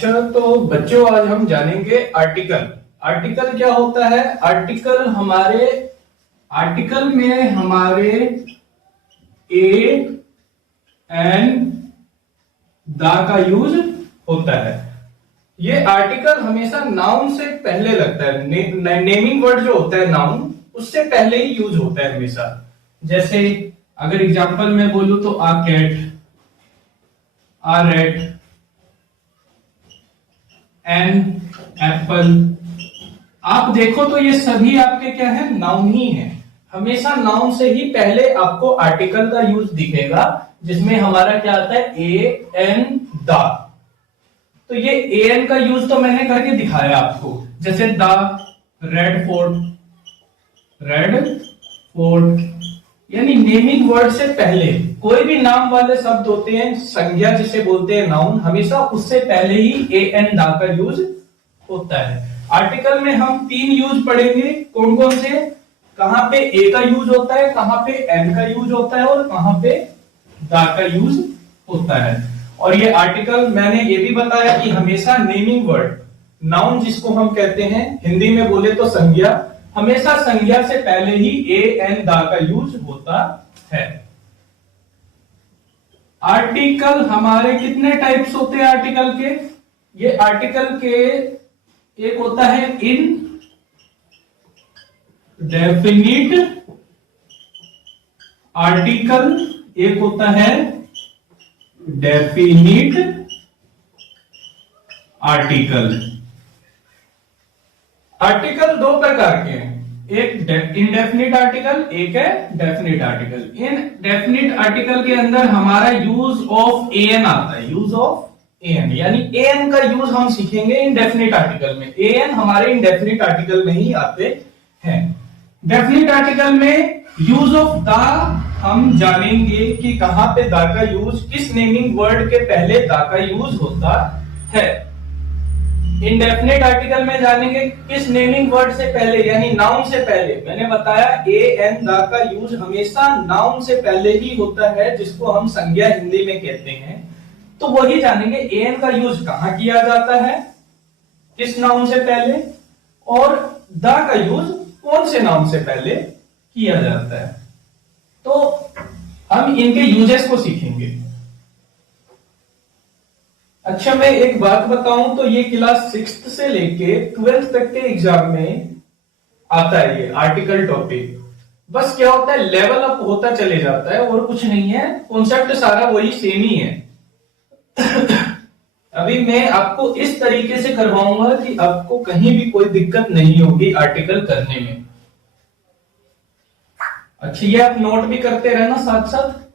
अच्छा, तो बच्चों आज हम जानेंगे आर्टिकल। आर्टिकल क्या होता है? आर्टिकल में हमारे ए एंड द का यूज होता है। ये आर्टिकल हमेशा नाउन से पहले लगता है। नेमिंग वर्ड जो होता है नाउन, उससे पहले ही यूज होता है हमेशा। जैसे अगर एग्जांपल में बोलूं तो आ cat, uh red, an apple. आप देखो तो ये सभी आपके क्या है? नाउन ही है। हमेशा नाउन से ही पहले आपको आर्टिकल का यूज दिखेगा, जिसमें हमारा क्या आता है? A N the. तो ये ए एन का यूज तो मैंने करके दिखाया आपको। जैसे the red fort, red fort, यानी नेमिंग वर्ड से पहले कोई भी नाम वाले शब्द होते हैं, संज्ञा जिसे बोलते हैं नाउन, हमेशा उससे पहले ही ए एन द का यूज होता है। आर्टिकल में हम 3 यूज पढ़ेंगे। कौन कौन से? कहां पे ए का यूज होता है, कहां पे एन का यूज होता है और कहां पे द का यूज होता है। और ये आर्टिकल मैंने ये भी बताया कि हमेशा नेमिंग वर्ड, नाउन जिसको हम कहते हैं हिंदी में बोले तो संज्ञा, हमेशा संज्ञा से पहले ही ए एन द का यूज होता है। आर्टिकल हमारे कितने टाइप्स होते हैं आर्टिकल के? ये आर्टिकल के एक होता है इन डेफिनिट आर्टिकल, एक होता है डेफिनिट आर्टिकल। आर्टिकल 2 प्रकार के हैं, एक इनडेफिनिट आर्टिकल, एक है डेफिनिट आर्टिकल। इनडेफिनिट आर्टिकल के अंदर हमारा यूज ऑफ एन आता है, यूज ऑफ एन, यानी एन का यूज हम सीखेंगे इनडेफिनिट आर्टिकल में। एन हमारे इनडेफिनिट आर्टिकल में ही आते हैं। डेफिनिट आर्टिकल में यूज ऑफ द हम जानेंगे कि कहां पे द का यूज, किस नेमिंग वर्ड के पहले द का यूज होता है। इंडेफिनिट आर्टिकल में जानेंगे किस नेमिंग वर्ड से पहले, यानी नाउन से पहले। मैंने बताया ए एन द का यूज हमेशा नाउन से पहले ही होता है, जिसको हम संज्ञा हिंदी में कहते हैं। तो वही जानेंगे ए एन का यूज कहां किया जाता है, किस नाउन से पहले, और द का यूज कौन से नाउन से पहले किया जाता है। तो हम इनके यूजेस को सीखेंगे। अच्छा, मैं एक बात बताऊं तो ये क्लास 6th से लेके 12th तक के एग्जाम में आता है ये आर्टिकल टॉपिक। बस क्या होता है, लेवल अप होता चले जाता है और कुछ नहीं है, कॉन्सेप्ट सारा वही सेम ही है। अभी मैं आपको इस तरीके से करवाऊंगा कि आपको कहीं भी कोई दिक्कत नहीं होगी आर्टिकल करने में। अच्छा, ये आप नोट भी करते रहना साथ साथ।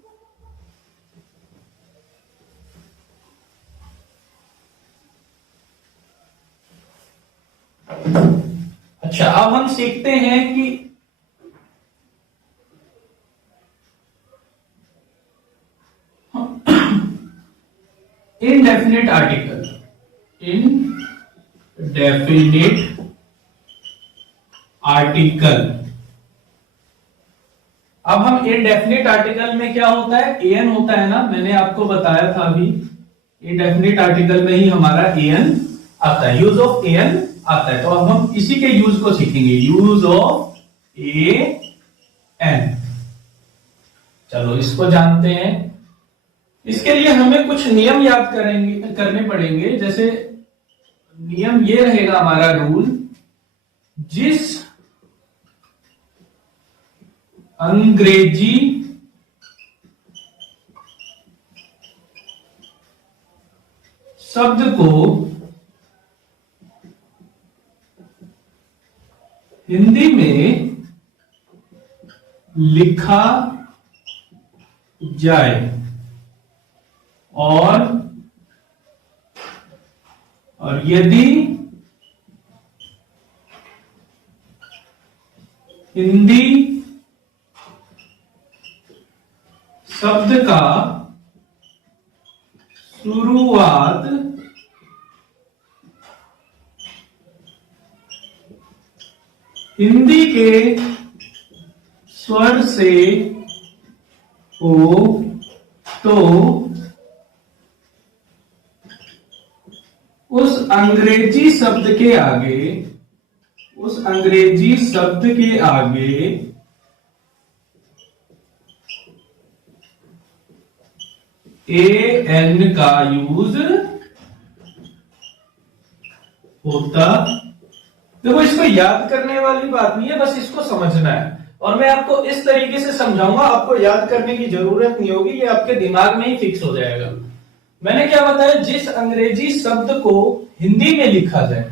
अच्छा, अब हम सीखते हैं कि इनडेफिनिट आर्टिकल, इनडेफिनिट आर्टिकल। अब हम इनडेफिनिट आर्टिकल में क्या होता है, एन होता है ना, मैंने आपको बताया था अभी। इनडेफिनिट आर्टिकल में ही हमारा एन आता है, यूज ऑफ एन आता है। तो अब हम इसी के यूज को सीखेंगे, यूज ऑफ ए एन। चलो इसको जानते हैं। इसके लिए हमें कुछ नियम याद करने पड़ेंगे। जैसे नियम ये रहेगा हमारा रूल, जिस अंग्रेजी शब्द को हिंदी में लिखा जाए और यदि हिंदी शब्द का शुरुआत हिंदी के स्वर से हो तो उस अंग्रेजी शब्द के आगे, उस अंग्रेजी शब्द के आगे एन का यूज होता। देखो इसको याद करने वाली बात नहीं है, बस इसको समझना है और मैं आपको इस तरीके से समझाऊंगा, आपको याद करने की जरूरत नहीं होगी, ये आपके दिमाग में ही फिक्स हो जाएगा। मैंने क्या बताया, जिस अंग्रेजी शब्द को हिंदी में लिखा जाए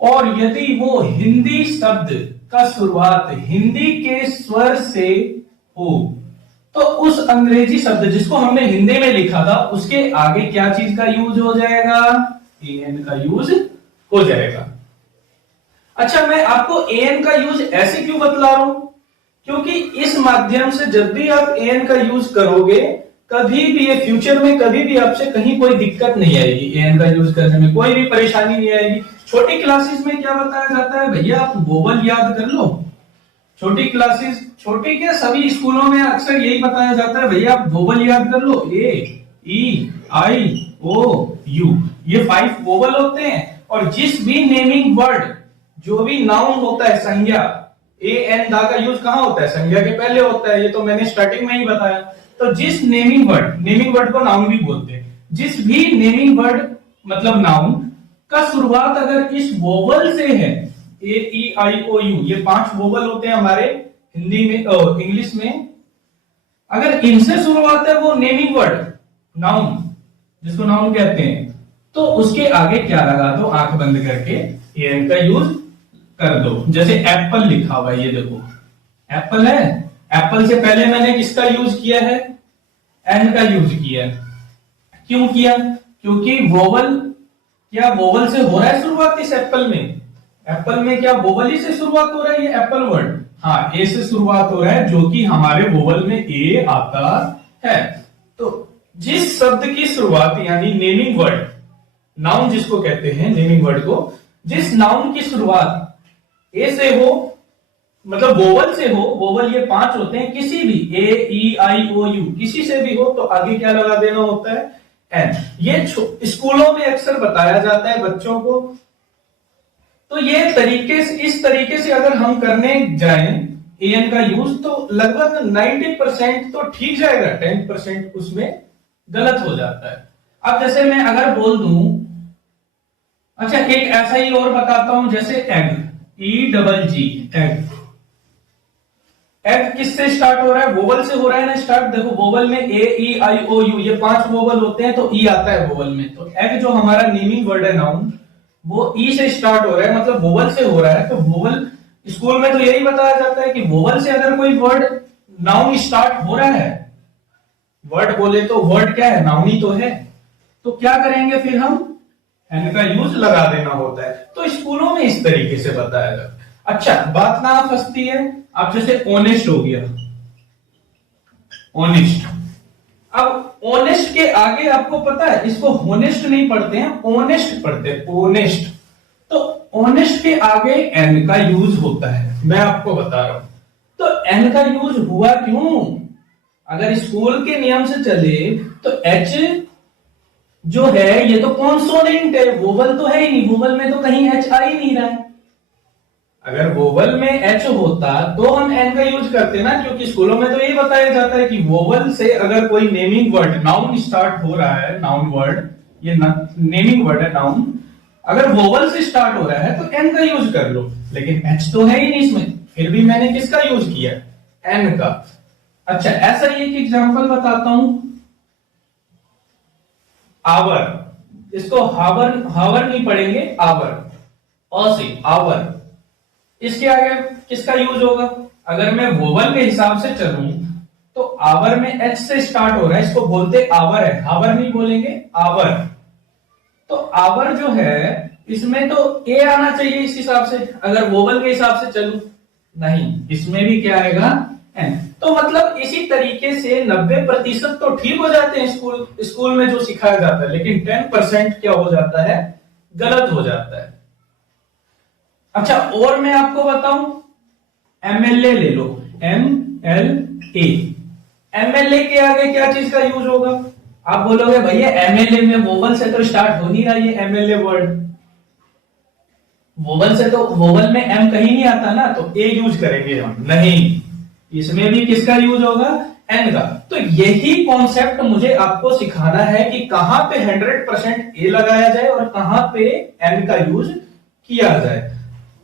और यदि वो हिंदी शब्द का शुरुआत हिंदी के स्वर से हो तो उस अंग्रेजी शब्द जिसको हमने हिंदी में लिखा था उसके आगे क्या चीज का यूज हो जाएगा, एन का यूज हो जाएगा। अच्छा, मैं आपको एन का यूज ऐसे क्यों बतला रहा हूं, क्योंकि इस माध्यम से जब भी आप एन का यूज करोगे कभी भी ये फ्यूचर में कभी भी आपसे कहीं कोई दिक्कत नहीं आएगी, एन का यूज करने में कोई भी परेशानी नहीं आएगी। छोटी क्लासेस में क्या बताया जाता है, भैया आप वोवल याद कर लो। छोटी क्लासेस, छोटी क्या सभी स्कूलों में अक्सर यही बताया जाता है, भैया आप वोवल याद कर लो, ए ई आई ओ यू, ये 5 वोवल होते हैं। और जिस भी नेमिंग वर्ड, जो भी नाउन होता है, संज्ञा, ए एन दा का यूज कहां होता है, संज्ञा के पहले होता है, ये तो मैंने स्टार्टिंग में ही बताया। तो जिस नेमिंग वर्ड को नाउन भी बोलते हैं, जिस भी नेमिंग वर्ड मतलब नाउन का शुरुआत अगर इस वोवल से है, ए ई आई ओ यू, ये 5 वोवल होते हैं हमारे हिंदी में, इंग्लिश में, अगर इनसे शुरुआत है वो नेमिंग वर्ड नाउन, जिसको नाउन कहते हैं, तो उसके आगे क्या लगा दो, आंख बंद करके एन का यूज कर दो। जैसे एप्पल लिखा हुआ है, ये देखो एप्पल है, एप्पल से पहले मैंने किसका यूज किया है, एन का यूज किया है। क्यों किया, क्योंकि वोवल, क्या वोवल से हो रहा है शुरुआत इस एप्पल में, एप्पल में क्या वोवल ही से शुरुआत हो रहा है, ये एप्पल वर्ड, हाँ ए से शुरुआत हो रहा है, जो कि हमारे वोवल में ए आता है। तो जिस शब्द की शुरुआत यानी नेमिंग वर्ड, नाउन जिसको कहते हैं नेमिंग वर्ड को, जिस नाउन की शुरुआत ए से हो, मतलब वोवल से हो, वोवल ये 5 होते हैं, किसी भी ए ई आई ओ यू किसी से भी हो, तो आगे क्या लगा देना होता है, एन। ये स्कूलों में अक्सर बताया जाता है बच्चों को। तो ये तरीके से, इस तरीके से अगर हम करने जाएं एन का यूज, तो लगभग 90% तो ठीक जाएगा, 10% उसमें गलत हो जाता है। अब जैसे मैं अगर बोल दूं, अच्छा एक ऐसा ही और बताता हूं, जैसे एग, ई डबल जी, एग, एग किससे स्टार्ट हो रहा है, वोवल से हो रहा है ना स्टार्ट। देखो वोवल में ए ई आई ओ यू, ये 5 वोवल होते हैं, तो ई आता है वोवल में। तो एग जो हमारा नेमिंग वर्ड है नाउन, वो ई से स्टार्ट हो रहा है, मतलब वोवल से हो रहा है। तो वोवल, स्कूल में तो यही बताया जाता है कि वोवल से अगर कोई वर्ड नाउन स्टार्ट हो रहा है, वर्ड बोले तो वर्ड क्या है, नाउन ही तो है, तो क्या करेंगे फिर हम, एन का यूज लगा देना होता है। तो स्कूलों में इस तरीके से बताया जाता है। अच्छा, बात ना फंसती है, अब जैसे ऑनेस्ट हो गया, ऑनेस्ट, अब ऑनेस्ट के आगे आपको पता है, इसको होनेस्ट नहीं पढ़ते हैं, ऑनेस्ट पढ़ते हैं, ऑनेस्ट। तो ऑनेस्ट के आगे एन का यूज होता है, मैं आपको बता रहा हूं। तो एन का यूज हुआ क्यों, अगर स्कूल के नियम से चले तो एच जो है ये तो कॉन्सोनेंट है, वोवल तो है ही नहीं, वोवल में तो कहीं एच आ ही नहीं रहा है। अगर वोवल में एच होता तो हम एन का यूज करते ना, क्योंकि स्कूलों में तो यही बताया जाता है कि वोवल से अगर कोई नेमिंग वर्ड, नाउन स्टार्ट हो रहा है, नाउन वर्ड, ये नेमिंग वर्ड है नाउन, अगर वोवल से स्टार्ट हो रहा है तो एन का यूज कर लो। लेकिन एच तो है ही नहीं इसमें, फिर भी मैंने किसका यूज किया, एन का। अच्छा, ऐसा ही एक एग्जांपल बताता हूं, आवर, इसको हावर, हावर नहीं पढ़ेंगे, आवर, अ से आवर, इसके आगे किसका यूज होगा, अगर मैं वोवल के हिसाब से चलूं तो आवर में एच से स्टार्ट हो रहा है, इसको बोलते आवर है, हावर नहीं बोलेंगे, आवर। तो आवर जो है इसमें तो ए आना चाहिए इस हिसाब से, अगर वोवल के हिसाब से चलूं, नहीं, इसमें भी क्या आएगा, एन। तो मतलब इसी तरीके से 90% तो ठीक हो जाते हैं स्कूल में जो सिखाया जाता है, लेकिन 10% क्या हो जाता है, गलत हो जाता है। अच्छा, और मैं आपको बताऊं, एमएलए ले लो, एमएलए, एमएलए के आगे क्या चीज का यूज होगा, आप बोलोगे भैया एमएलए में वोवल से तो स्टार्ट हो नहीं रहा ये एमएलए वर्ड, वोवल से तो वोवल में एम कहीं नहीं आता ना, तो ए यूज करेंगे हम, नहीं, इसमें भी किसका यूज होगा, एन का। तो यही कॉन्सेप्ट मुझे आपको सिखाना है कि कहां पे 100% ए लगाया जाए और कहां पे एन का यूज किया जाए,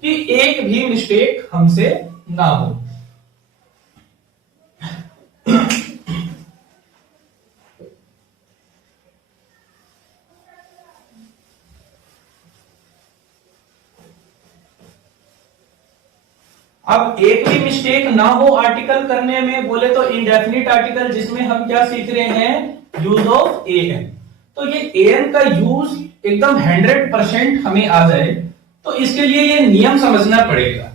कि एक भी मिस्टेक हमसे ना हो। अब एक भी मिस्टेक ना हो आर्टिकल करने में, बोले तो इंडेफिनिट आर्टिकल जिसमें हम क्या सीख रहे हैं, यूज ऑफ ए एन। तो ये ए एन का यूज एकदम 100% हमें आ जाए, तो इसके लिए ये नियम समझना पड़ेगा।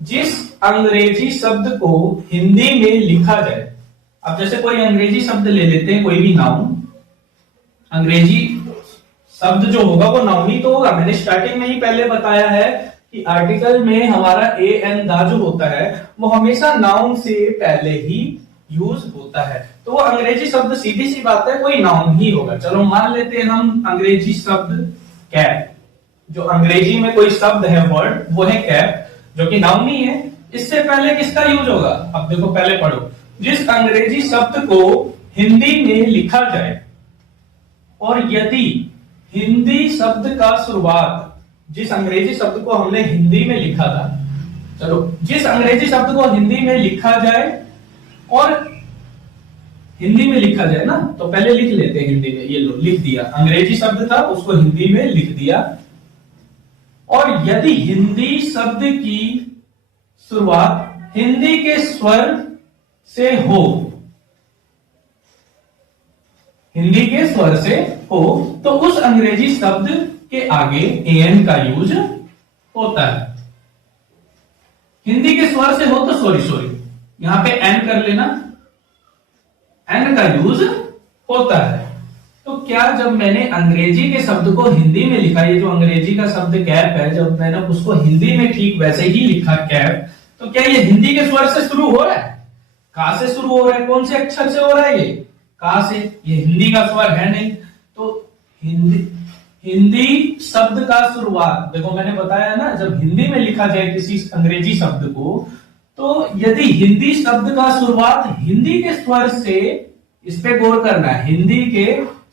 जिस अंग्रेजी शब्द को हिंदी में लिखा जाए, अब जैसे कोई अंग्रेजी शब्द ले लेते हैं, कोई भी नाउन, अंग्रेजी शब्द जो होगा वो नाउन ही तो होगा। मैंने स्टार्टिंग में ही पहले बताया है कि आर्टिकल में हमारा ए एन दा जो होता है वो हमेशा नाउन से पहले ही यूज होता है, तो वो अंग्रेजी शब्द सीधी सी बात है कोई नाउन ही होगा। चलो मान लेते हैं हम अंग्रेजी शब्द कैप, जो अंग्रेजी में कोई शब्द है वर्ड वो है कैप, जो कि नाउन ही है। इससे पहले किसका यूज होगा, अब देखो पहले पढ़ो, जिस अंग्रेजी शब्द को हिंदी में लिखा जाए और यदि हिंदी शब्द का शुरुआत, जिस अंग्रेजी शब्द को हमने हिंदी में लिखा था, चलो जिस अंग्रेजी शब्द को हिंदी में लिखा जाए और हिंदी में लिखा जाए ना, तो पहले लिख लेते हैं हिंदी में, ये लो लिख दिया, अंग्रेजी शब्द था उसको हिंदी में लिख दिया, और यदि हिंदी शब्द की शुरुआत हिंदी के स्वर से हो, हिंदी के स्वर से हो, तो उस अंग्रेजी शब्द के आगे एन का यूज होता है। हिंदी के स्वर से हो तो सॉरी यहां पे एन कर लेना, एन का यूज होता है। तो क्या जब मैंने अंग्रेजी के शब्द को हिंदी में लिखा, ये जो अंग्रेजी का शब्द कैप है, जब मैंने उसको हिंदी में ठीक वैसे ही लिखा कैप, तो क्या ये हिंदी के स्वर से शुरू हो रहा है, कहां से शुरू हो रहा है, कौन से अक्षर से हो रहा है, ये कहां से, ये हिंदी का स्वर है नहीं। तो हिंदी शब्द का शुरुआत, देखो मैंने बताया ना, जब हिंदी में लिखा जाए किसी अंग्रेजी शब्द को, तो यदि हिंदी शब्द का शुरुआत हिंदी के स्वर से, इस पे गौर करना है, हिंदी के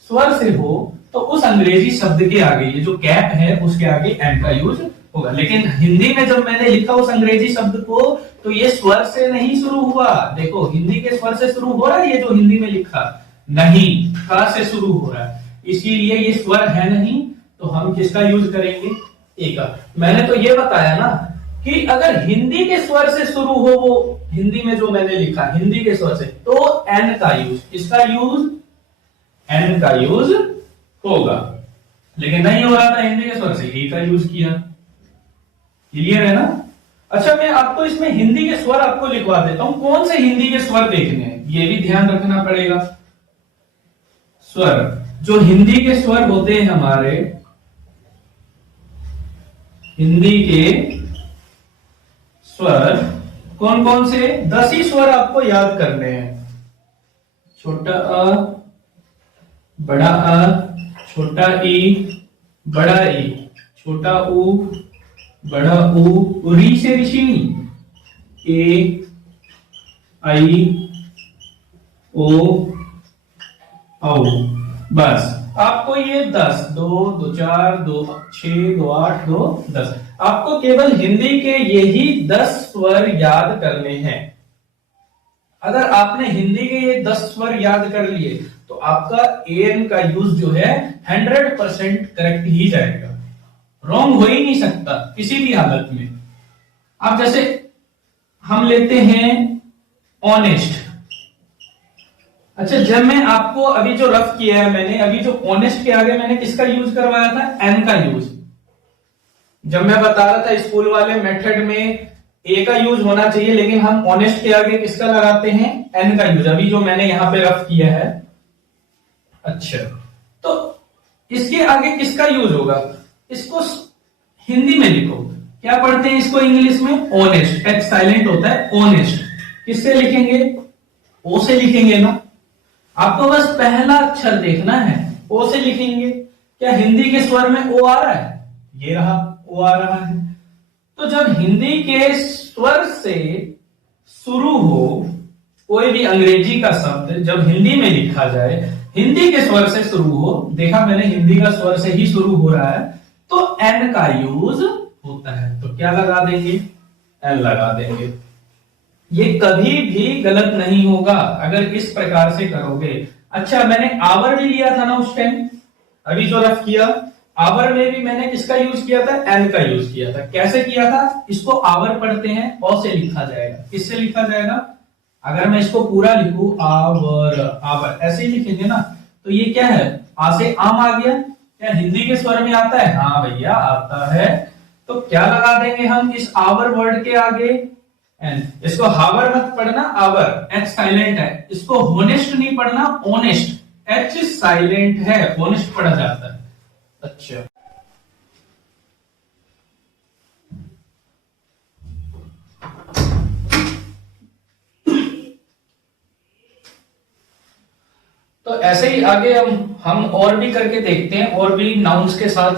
स्वर से हो, तो उस अंग्रेजी शब्द के आगे ये जो कैप है उसके आगे एन का यूज होगा। लेकिन हिंदी में जब मैंने लिखा उस अंग्रेजी शब्द को, तो ये स्वर से नहीं शुरू हुआ, देखो हिंदी के स्वर से शुरू हो रहा है, ये जो हिंदी में लिखा नहीं, का से शुरू हो रहा है, इसीलिए ये स्वर है नहीं, तो हम किसका यूज करेंगे, ए का। मैंने तो ये बताया ना कि अगर हिंदी के स्वर से शुरू हो, वो हिंदी में जो मैंने लिखा हिंदी के स्वर से, तो एन का यूज, किसका यूज, एन का यूज होगा। लेकिन नहीं हो रहा था हिंदी के स्वर से, ए का यूज किया। क्लियर है ना। अच्छा मैं आपको इसमें हिंदी के स्वर आपको लिखवा देता हूं, कौन से हिंदी के स्वर देखने हैं ये भी ध्यान रखना पड़ेगा। स्वर, जो हिंदी के स्वर होते हैं हमारे, हिंदी के स्वर कौन कौन से, 10 ही स्वर आपको याद करने हैं। छोटा अ, बड़ा अ, छोटा ई, बड़ा ई, छोटा ऊ, बड़ा ऊ, री से ऋषिणी, ए, आई, ओ, औ। बस आपको ये 10, 2, 2, 4, 2, 6, 2, 8, 2, 10, आपको केवल हिंदी के यही 10 स्वर याद करने हैं। अगर आपने हिंदी के ये 10 स्वर याद कर लिए, तो आपका एन का यूज जो है 100% करेक्ट ही जाएगा, रॉन्ग हो ही नहीं सकता किसी भी हालत में। अब जैसे हम लेते हैं ऑनेस्ट। अच्छा जब मैं आपको अभी जो रफ किया है मैंने, अभी जो ऑनेस्ट के आगे मैंने किसका यूज करवाया था, एन का यूज। जब मैं बता रहा था स्कूल वाले मेथड में ए का यूज होना चाहिए, लेकिन हम ऑनेस्ट के आगे किसका लगाते हैं, एन का यूज, अभी जो मैंने यहां पे रफ किया है। अच्छा तो इसके आगे किसका यूज होगा, इसको हिंदी में लिखो, क्या पढ़ते हैं इसको इंग्लिश में, ऑनेस्ट, एच साइलेंट होता है, ऑनेस्ट। किससे लिखेंगे, ओ से लिखेंगे ना। आपको बस पहला अक्षर देखना है, ओ से लिखेंगे। क्या हिंदी के स्वर में ओ आ रहा है? ये रहा, ओ आ रहा है। तो जब हिंदी के स्वर से शुरू हो कोई भी अंग्रेजी का शब्द, जब हिंदी में लिखा जाए, हिंदी के स्वर से शुरू हो, देखा मैंने हिंदी का स्वर से ही शुरू हो रहा है, तो एन का यूज होता है। तो क्या लगा देंगे? एन लगा देंगे। ये कभी भी गलत नहीं होगा अगर इस प्रकार से करोगे। अच्छा, मैंने आवर भी लिया था ना उस टाइम, अभी जो रफ किया, आवर में भी मैंने किसका यूज किया था? एन का यूज किया था। कैसे किया था? इसको आवर पढ़ते हैं, औ से लिखा जाएगा। किससे लिखा जाएगा? अगर मैं इसको पूरा लिखूं, आवर आवर ऐसे ही लिखेंगे ना, तो ये क्या है? आ से आम आ गया। क्या हिंदी के स्वर में आता है? हाँ भैया आता है। तो क्या लगा देंगे हम इस आवर वर्ड के आगे? एन। इसको हावर मत पढ़ना, आवर, एच साइलेंट है। इसको होनेस्ट नहीं पढ़ना, ओनेस्ट, एच साइलेंट है, ओनेस्ट पढ़ा जाता है। अच्छा, तो ऐसे ही आगे हम और भी करके देखते हैं, और भी नाउन्स के साथ,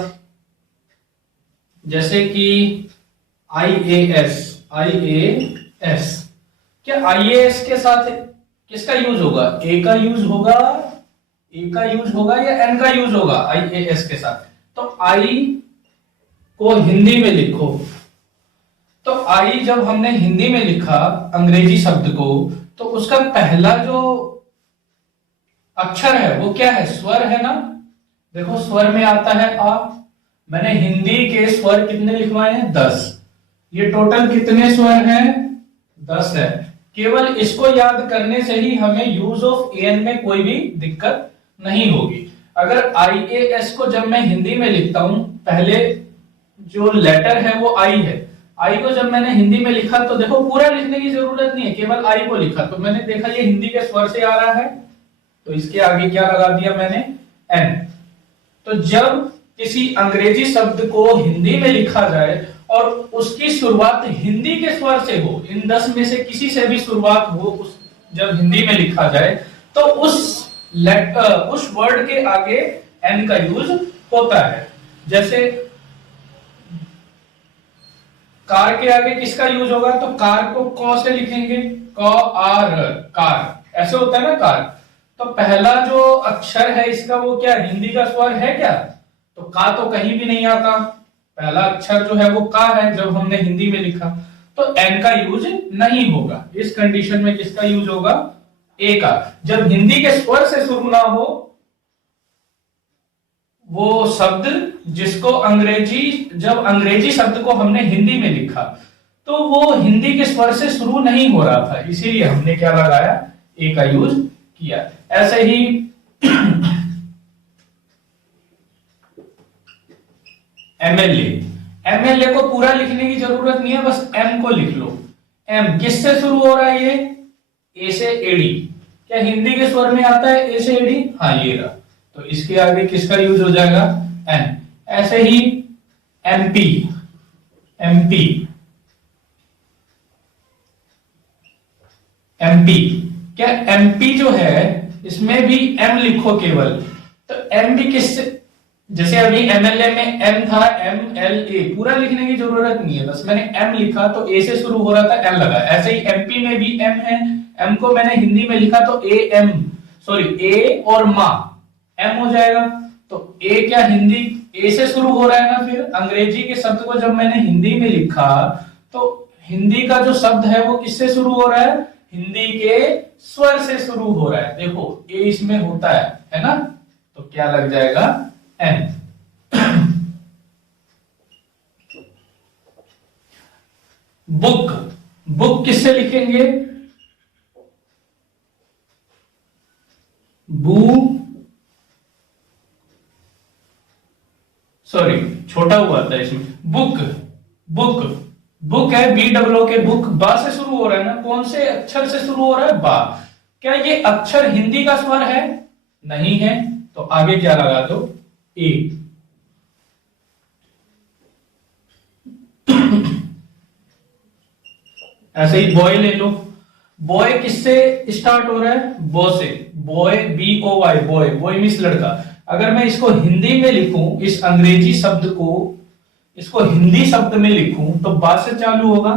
जैसे कि आईएएस। आईएएस, क्या आईएएस के साथ किसका यूज होगा? ए का यूज होगा, ए का यूज होगा या एन का यूज होगा आईएएस के साथ? तो आई को हिंदी में लिखो। तो आई जब हमने हिंदी में लिखा अंग्रेजी शब्द को, तो उसका पहला जो अक्षर है वो क्या है? स्वर है ना। देखो स्वर में आता है आ। मैंने हिंदी के स्वर कितने लिखवाए हैं? 10। ये टोटल कितने स्वर हैं? 10 है। केवल इसको याद करने से ही हमें यूज ऑफ एन में कोई भी दिक्कत नहीं होगी। अगर आईएएस को जब मैं हिंदी में लिखता हूं, पहले जो लेटर है वो आई है। आई को जब मैंने हिंदी में लिखा, तो देखो पूरा लिखने की जरूरत नहीं है, केवल आई को लिखा, तो मैंने देखा ये हिंदी के स्वर से आ रहा है, तो इसके आगे क्या लगा दिया मैंने? एन। तो जब किसी अंग्रेजी शब्द को हिंदी में लिखा जाए और उसकी शुरुआत हिंदी के स्वर से हो, इन 10 में से किसी से भी शुरुआत हो, जब हिंदी में लिखा जाए, तो उस वर्ड के आगे एन का यूज होता है। जैसे कार के आगे किसका यूज होगा? तो कार को क से लिखेंगे, क आर, कार, ऐसे होता है ना कार। तो पहला जो अक्षर है इसका वो क्या हिंदी का स्वर है क्या? तो का तो कहीं भी नहीं आता। पहला अक्षर जो है वो का है जब हमने हिंदी में लिखा, तो एन का यूज नहीं होगा। इस कंडीशन में किसका यूज होगा? ए का। जब हिंदी के स्वर से शुरू ना हो वो शब्द जिसको जब अंग्रेजी शब्द को हमने हिंदी में लिखा, तो वो हिंदी के स्वर से शुरू नहीं हो रहा था, इसीलिए हमने क्या लगाया? ए का यूज किया। ऐसे ही एमएलए। एमएलए को पूरा लिखने की जरूरत नहीं है, बस एम को लिख लो। एम किससे शुरू हो रहा है? ये ए से एडी। क्या हिंदी के स्वर में आता है ए से एडी? हाँ ये रहा। तो इसके आगे किसका यूज हो जाएगा? एन। ऐसे ही एमपी। एमपी, एमपी, क्या एमपी जो है इसमें भी एम लिखो केवल। तो एम भी किससे? जैसे अभी एमएलए में एम था, एम एल ए, पूरा लिखने की जरूरत नहीं है, बस मैंने एम लिखा तो ए से शुरू हो रहा था, एम लगा। ऐसे ही एमपी में भी एम है, एम को मैंने हिंदी में लिखा तो ए एम, सॉरी ए और माँ एम हो जाएगा। तो ए क्या हिंदी ए से शुरू हो रहा है ना। फिर अंग्रेजी के शब्द को जब मैंने हिंदी में लिखा, तो हिंदी का जो शब्द है वो किससे शुरू हो रहा है? हिंदी के स्वर से शुरू हो रहा है। देखो ए इसमें होता है ना, तो क्या लग जाएगा? एन। बुक। बुक किससे लिखेंगे? बू, सॉरी छोटा हुआ था इसमें। बुक, बुक, बुक है बी डब्ल्यू के, बुक बा से शुरू हो रहा है ना। कौन से अक्षर से शुरू हो रहा है? बा। क्या ये अक्षर हिंदी का स्वर है? नहीं है, तो आगे क्या लगा दो? ए। ऐसे ही बॉय ले लो। बॉय किससे स्टार्ट हो रहा है? बो से। Boy, BOY, boy. Boy means लड़का। अगर मैं इसको हिंदी में लिखूं, इस अंग्रेजी शब्द को इसको हिंदी शब्द में लिखूं तो बा से चालू होगा,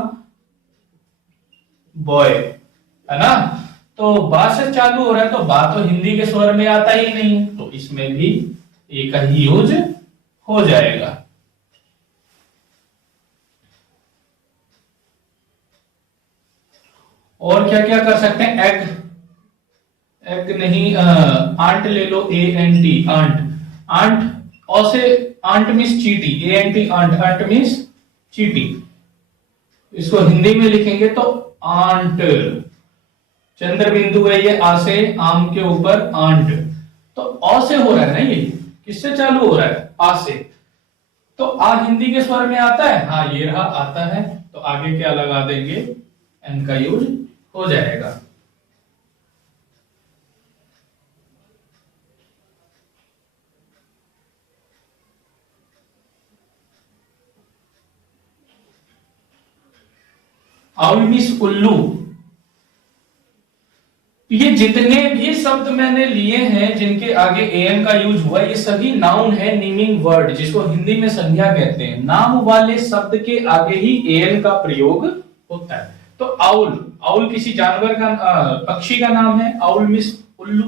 बॉय, है ना? तो बा से चालू हो रहा है तो बा तो हिंदी के स्वर में आता ही नहीं, तो इसमें भी ए का ही यूज हो जाएगा। और क्या क्या कर सकते हैं? एग, एग नहीं, आंट ले लो, ANT, आंट। आंट, और से आंट मीन्स चीटी, ANT, आंट। आंट मीन्स चीटी। इसको हिंदी में लिखेंगे तो आंट। चंद्र बिंदु है ये, आ से, आम के ऊपर आंट। तो अ से हो रहा है ना, ये किससे चालू हो रहा है? आ से। तो आ हिंदी के स्वर में आता है, हाँ ये रहा, आता है। तो आगे क्या लगा देंगे? एन का यूज हो जाएगा। आउल मीन्स उल्लू। ये जितने भी शब्द मैंने लिए हैं जिनके आगे एन का यूज हुआ, ये सभी नाउन है, नेमिंग वर्ड, जिसको हिंदी में संज्ञा कहते हैं। नाम वाले शब्द के आगे ही एन का प्रयोग होता है। तो आउल, आउल किसी जानवर का, पक्षी का नाम है। आउल मीन्स उल्लू।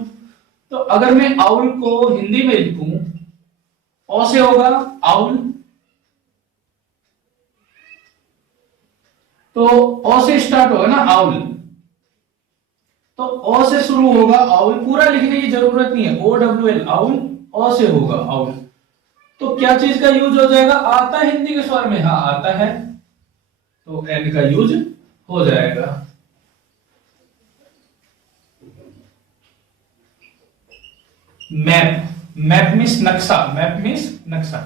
तो अगर मैं आउल को हिंदी में लिखूं, ओ से होगा आउल, तो ओ से स्टार्ट होगा ना, आउल। तो ओ से शुरू होगा आउल, पूरा लिखने की जरूरत नहीं है, OWL, आउल। ओ से होगा आउल। तो क्या चीज का यूज हो जाएगा? आता है हिंदी के स्वर में, हाँ आता है, तो एन का यूज हो जाएगा। मैप, मैप मीन्स नक्शा। मैप मीन्स नक्शा।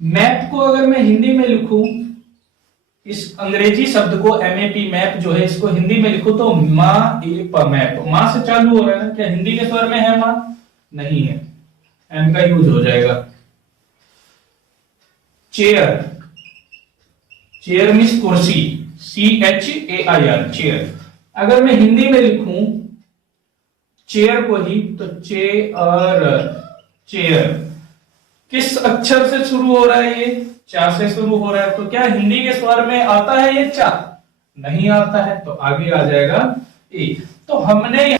मैप को अगर मैं हिंदी में लिखूं, इस अंग्रेजी शब्द को MAP, मैप जो है, इसको हिंदी में लिखो तो माँ ए प, मैप। माँ से चालू हो रहा है ना, क्या हिंदी के स्वर में है माँ? नहीं है, एम का यूज हो जाएगा। चेयर, चेयर मीन्स कुर्सी, CHAIR, चेयर। अगर मैं हिंदी में लिखूं चेयर को ही तो चेयर, चेयर। किस अक्षर से शुरू हो रहा है? ये चा से शुरू हो रहा है। तो क्या हिंदी के स्वर में आता है ये चा? नहीं आता है, तो आगे आ जाएगा ए। तो हमने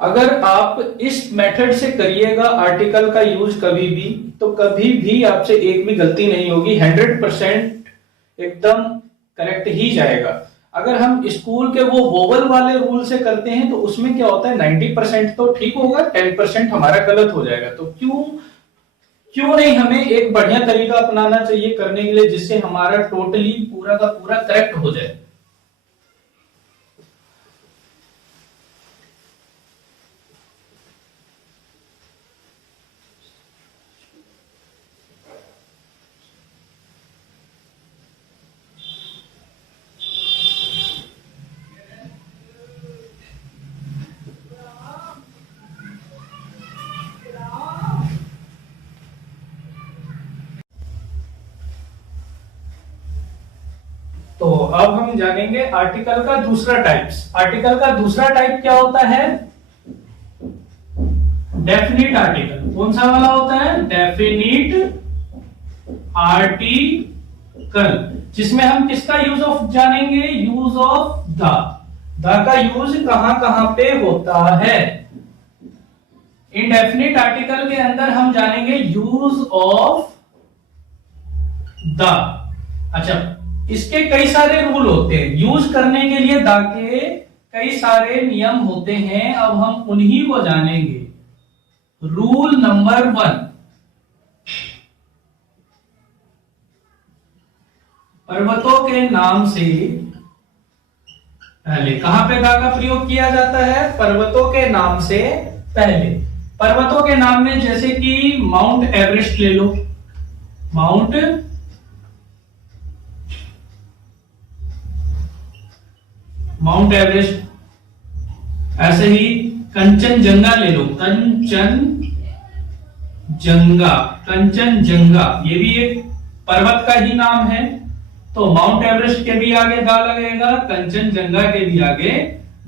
अगर आप इस मेथड से करिएगा आर्टिकल का यूज कभी भी, तो कभी भी आपसे एक भी गलती नहीं होगी, 100% एकदम करेक्ट ही जाएगा। अगर हम स्कूल के वो वोवल वाले रूल से करते हैं तो उसमें क्या होता है, 90% तो ठीक होगा, 10% हमारा गलत हो जाएगा। तो क्यों नहीं हमें एक बढ़िया तरीका अपनाना चाहिए करने के लिए, जिससे हमारा टोटली पूरा का पूरा करेक्ट हो जाए। तो अब हम जानेंगे आर्टिकल का दूसरा टाइप्स। आर्टिकल का दूसरा टाइप क्या होता है? Definite article. कौन सा वाला होता है? डेफिनिट आर्टिकल, जिसमें हम किसका यूज ऑफ जानेंगे? यूज ऑफ द का यूज कहां कहां पे होता है। इनडेफिनिट आर्टिकल के अंदर हम जानेंगे यूज ऑफ द। अच्छा, इसके कई सारे रूल होते हैं, यूज करने के लिए द के कई सारे नियम होते हैं। अब हम उन्हीं को जानेंगे। रूल नंबर 1, पर्वतों के नाम से पहले कहां पे दा का प्रयोग किया जाता है? पर्वतों के नाम से पहले। पर्वतों के नाम में जैसे कि माउंट एवरेस्ट ले लो, माउंट माउंट एवरेस्ट। ऐसे ही कंचनजंगा ले लो, कंचनजंगा, कंचनजंगा ये भी एक पर्वत का ही नाम है। तो माउंट एवरेस्ट के भी आगे दा लगेगा, कंचनजंगा के भी आगे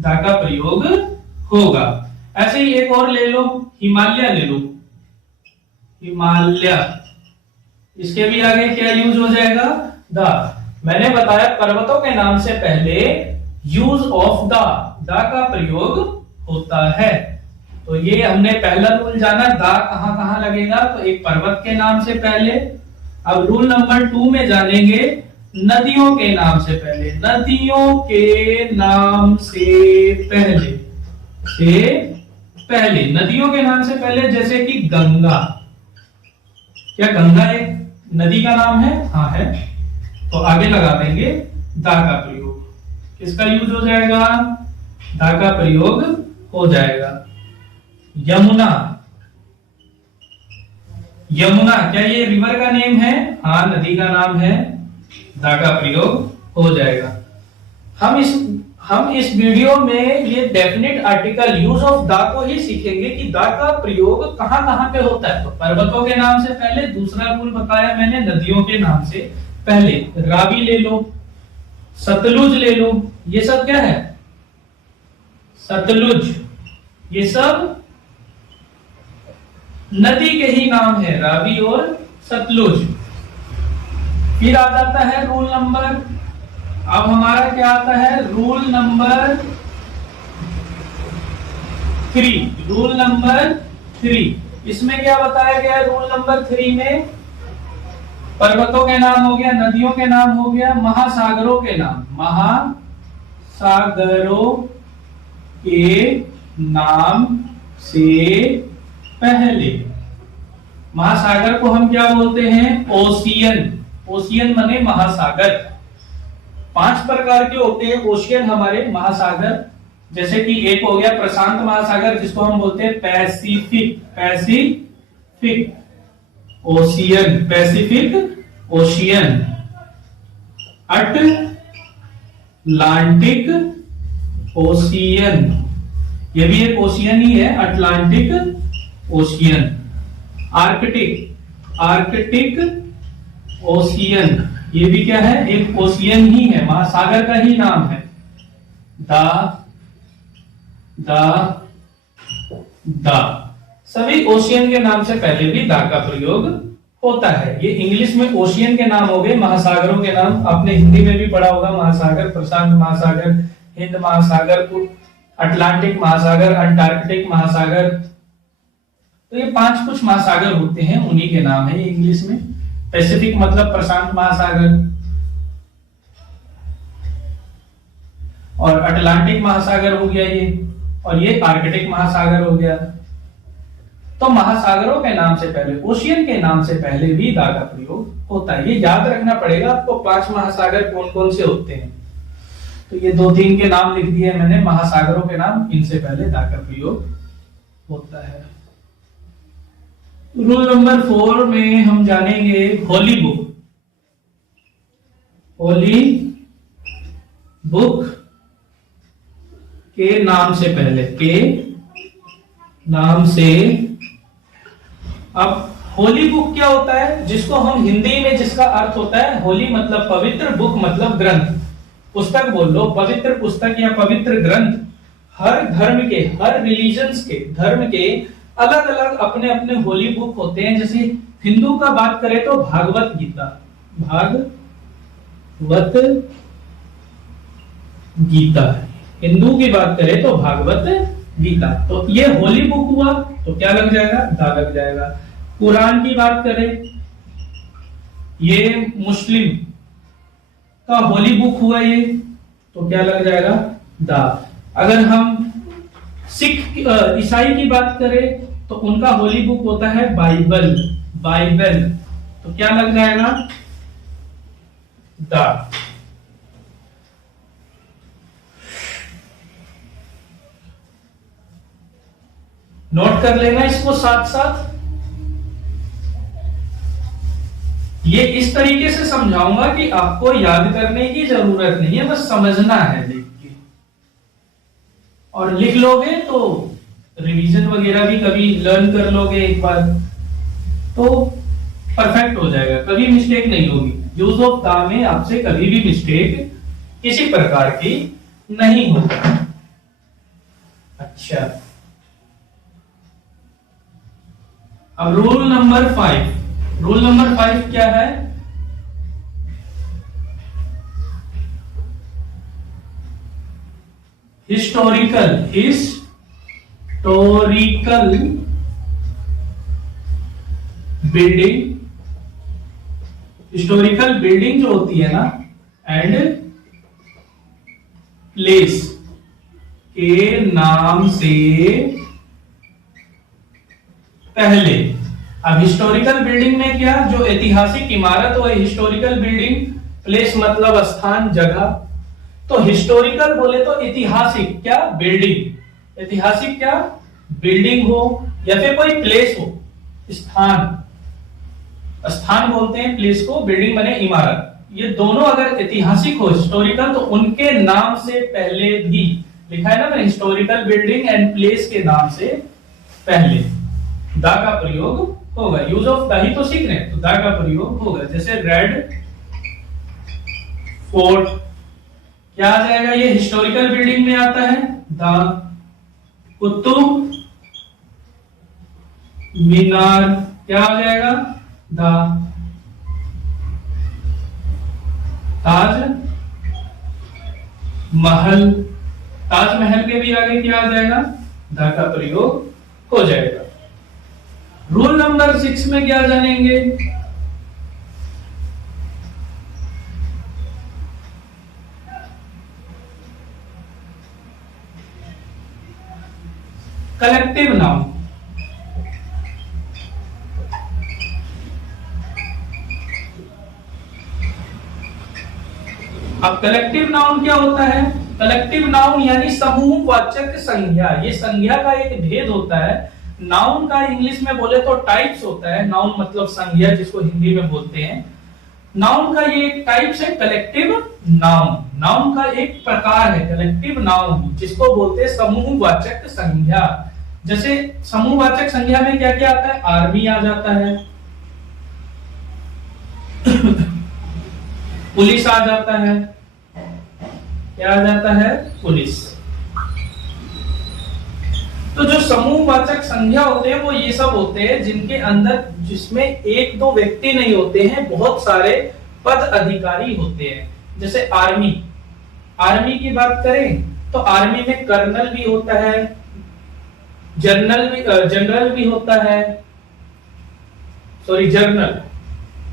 दा का प्रयोग होगा। ऐसे ही एक और ले लो, हिमालय ले लो, हिमालय, इसके भी आगे क्या यूज हो जाएगा, दा। मैंने बताया पर्वतों के नाम से पहले यूज ऑफ दा का प्रयोग होता है। तो ये हमने पहला रूल जाना, दा कहां कहां लगेगा, तो एक पर्वत के नाम से पहले। अब रूल नंबर 2 में जानेंगे नदियों के नाम से पहले, नदियों के नाम से पहले, नदियों के नाम से पहले, जैसे कि गंगा। क्या गंगा एक नदी का नाम है? हाँ है। तो आगे लगा देंगे दा का प्रयोग। किसका यूज हो जाएगा? दा का प्रयोग हो जाएगा। यमुना, यमुना क्या ये रिवर का नेम है? हाँ नदी का नाम है, दा का प्रयोग हो जाएगा। हम इस वीडियो में ये definite article use of the को ही सीखेंगे कि दा का प्रयोग कहां कहां पे होता है। तो पर्वतों के नाम से पहले, दूसरा रूल बताया मैंने नदियों के नाम से पहले। रावी ले लो, सतलुज ले लो, ये सब क्या है? सतलुज, ये सब नदी के ही नाम है, रावी और सतलुज। फिर आ जाता है रूल नंबर, अब हमारा क्या आता है? Rule number 3। रूल नंबर 3, इसमें क्या बताया गया है? रूल नंबर 3 में पर्वतों के नाम हो गया, नदियों के नाम हो गया, महासागरों के नाम, महासागरों के नाम से पहले। महासागर को हम क्या बोलते हैं? ओशियन। ओशियन माने महासागर। 5 प्रकार के होते हैं ओशियन हमारे महासागर। जैसे कि एक हो गया प्रशांत महासागर, जिसको हम बोलते हैं Pacific, Pacific ocean, Pacific ocean. Atlantic ocean, ये भी एक ओशियन ही है, Atlantic ocean. Arctic, Arctic ocean, ये भी क्या है? एक ओशियन ही है, महासागर का ही नाम है। दा सभी ओशियन के नाम से पहले भी दा का प्रयोग होता है। ये इंग्लिश में ओशियन के नाम हो गए, महासागरों के नाम। आपने हिंदी में भी पढ़ा होगा, महासागर, प्रशांत महासागर, हिंद महासागर, अटलांटिक महासागर, अंटार्कटिक महासागर। तो ये 5 कुछ महासागर होते हैं, उन्हीं के नाम है ये इंग्लिश में। पैसिफिक मतलब प्रशांत महासागर, और अटलांटिक महासागर हो गया ये, और ये आर्कटिक महासागर हो गया। तो महासागरों के नाम से पहले, ओशियन के नाम से पहले भी दा का प्रयोग होता है। ये याद रखना पड़ेगा आपको, 5 महासागर कौन कौन से होते हैं। तो ये 2-3 के नाम लिख दिए मैंने, महासागरों के नाम, इनसे पहले दा का प्रयोग होता है। रूल नंबर 4 में हम जानेंगे होली बुक। होली बुक के नाम से पहले, के नाम से। अब होली बुक क्या होता है? जिसको हम हिंदी में, जिसका अर्थ होता है होली मतलब पवित्र, बुक मतलब ग्रंथ। पुस्तक बोल लो, पवित्र पुस्तक या पवित्र ग्रंथ। हर धर्म के, हर रिलीजन्स के, धर्म के अलग अलग अपने अपने होली बुक होते हैं। जैसे हिंदू का बात करें तो भागवत गीता, भागवत गीता। हिंदू की बात करें तो भागवत गीता। तो ये होली बुक हुआ, तो क्या लग जाएगा? दा लग जाएगा। कुरान की बात करें, ये मुस्लिम का होली बुक हुआ ये, तो क्या लग जाएगा? दा। अगर हम सिख, ईसाई की बात करें तो उनका होली बुक होता है बाइबल, बाइबल, तो क्या लग जाएगा? दा। नोट कर लेना इसको साथ साथ। ये इस तरीके से समझाऊंगा कि आपको याद करने की जरूरत नहीं है, बस समझना है देख के। और लिख लोगे तो रिवीजन वगैरह भी कभी लर्न कर लोगे एक बार, तो परफेक्ट हो जाएगा, कभी मिस्टेक नहीं होगी। यूज ऑफ द में आपसे कभी भी मिस्टेक किसी प्रकार की नहीं होगी। अच्छा, अब रूल नंबर 5। रूल नंबर 5 क्या है? हिस्टोरिकल बिल्डिंग, हिस्टोरिकल बिल्डिंग जो होती है ना, एंड प्लेस के नाम से पहले। अब हिस्टोरिकल बिल्डिंग में क्या, जो ऐतिहासिक इमारत वो हिस्टोरिकल बिल्डिंग, प्लेस मतलब स्थान, जगह। तो हिस्टोरिकल बोले तो ऐतिहासिक क्या, बिल्डिंग, ऐतिहासिक क्या, बिल्डिंग हो या फिर कोई प्लेस हो, स्थान, स्थान बोलते हैं प्लेस को, बिल्डिंग बने इमारत, ये दोनों अगर ऐतिहासिक हो हिस्टोरिकल, तो उनके नाम से पहले भी, लिखा है ना हिस्टोरिकल बिल्डिंग एंड प्लेस के नाम से पहले द का प्रयोग होगा। यूज ऑफ द ही तो सीख रहे हैं, तो द का प्रयोग होगा। जैसे रेड फोर्ट क्या आ जाएगा, ये हिस्टोरिकल बिल्डिंग में आता है। द कुतुब मीनार क्या आ जाएगा, द ताज महल, ताजमहल के भी आगे क्या आ जाएगा, द का प्रयोग हो जाएगा। रूल नंबर 6 में क्या जानेंगे, कलेक्टिव नाउन। अब कलेक्टिव नाउन क्या होता है? कलेक्टिव नाउन यानी समूहवाचक संज्ञा। ये संज्ञा का एक भेद होता है। नाउन का इंग्लिश में बोले तो टाइप्स होता है, नाउन मतलब संज्ञा, जिसको हिंदी में बोलते हैं। नाउन का ये एक टाइप्स है कलेक्टिव नाउन, नाउन का एक प्रकार है कलेक्टिव नाउन, जिसको बोलते हैं समूहवाचक संज्ञा। जैसे समूहवाचक संज्ञा में क्या क्या आता है, आर्मी आ जाता है, पुलिस आ जाता है, क्या आ जाता है, पुलिस। तो जो समूहवाचक संज्ञा होते हैं वो ये सब होते हैं जिनके अंदर, जिसमें एक दो व्यक्ति नहीं होते हैं, बहुत सारे पद अधिकारी होते हैं। जैसे आर्मी, आर्मी की बात करें तो आर्मी में कर्नल भी होता है, जनरल भी होता है, सॉरी जनरल,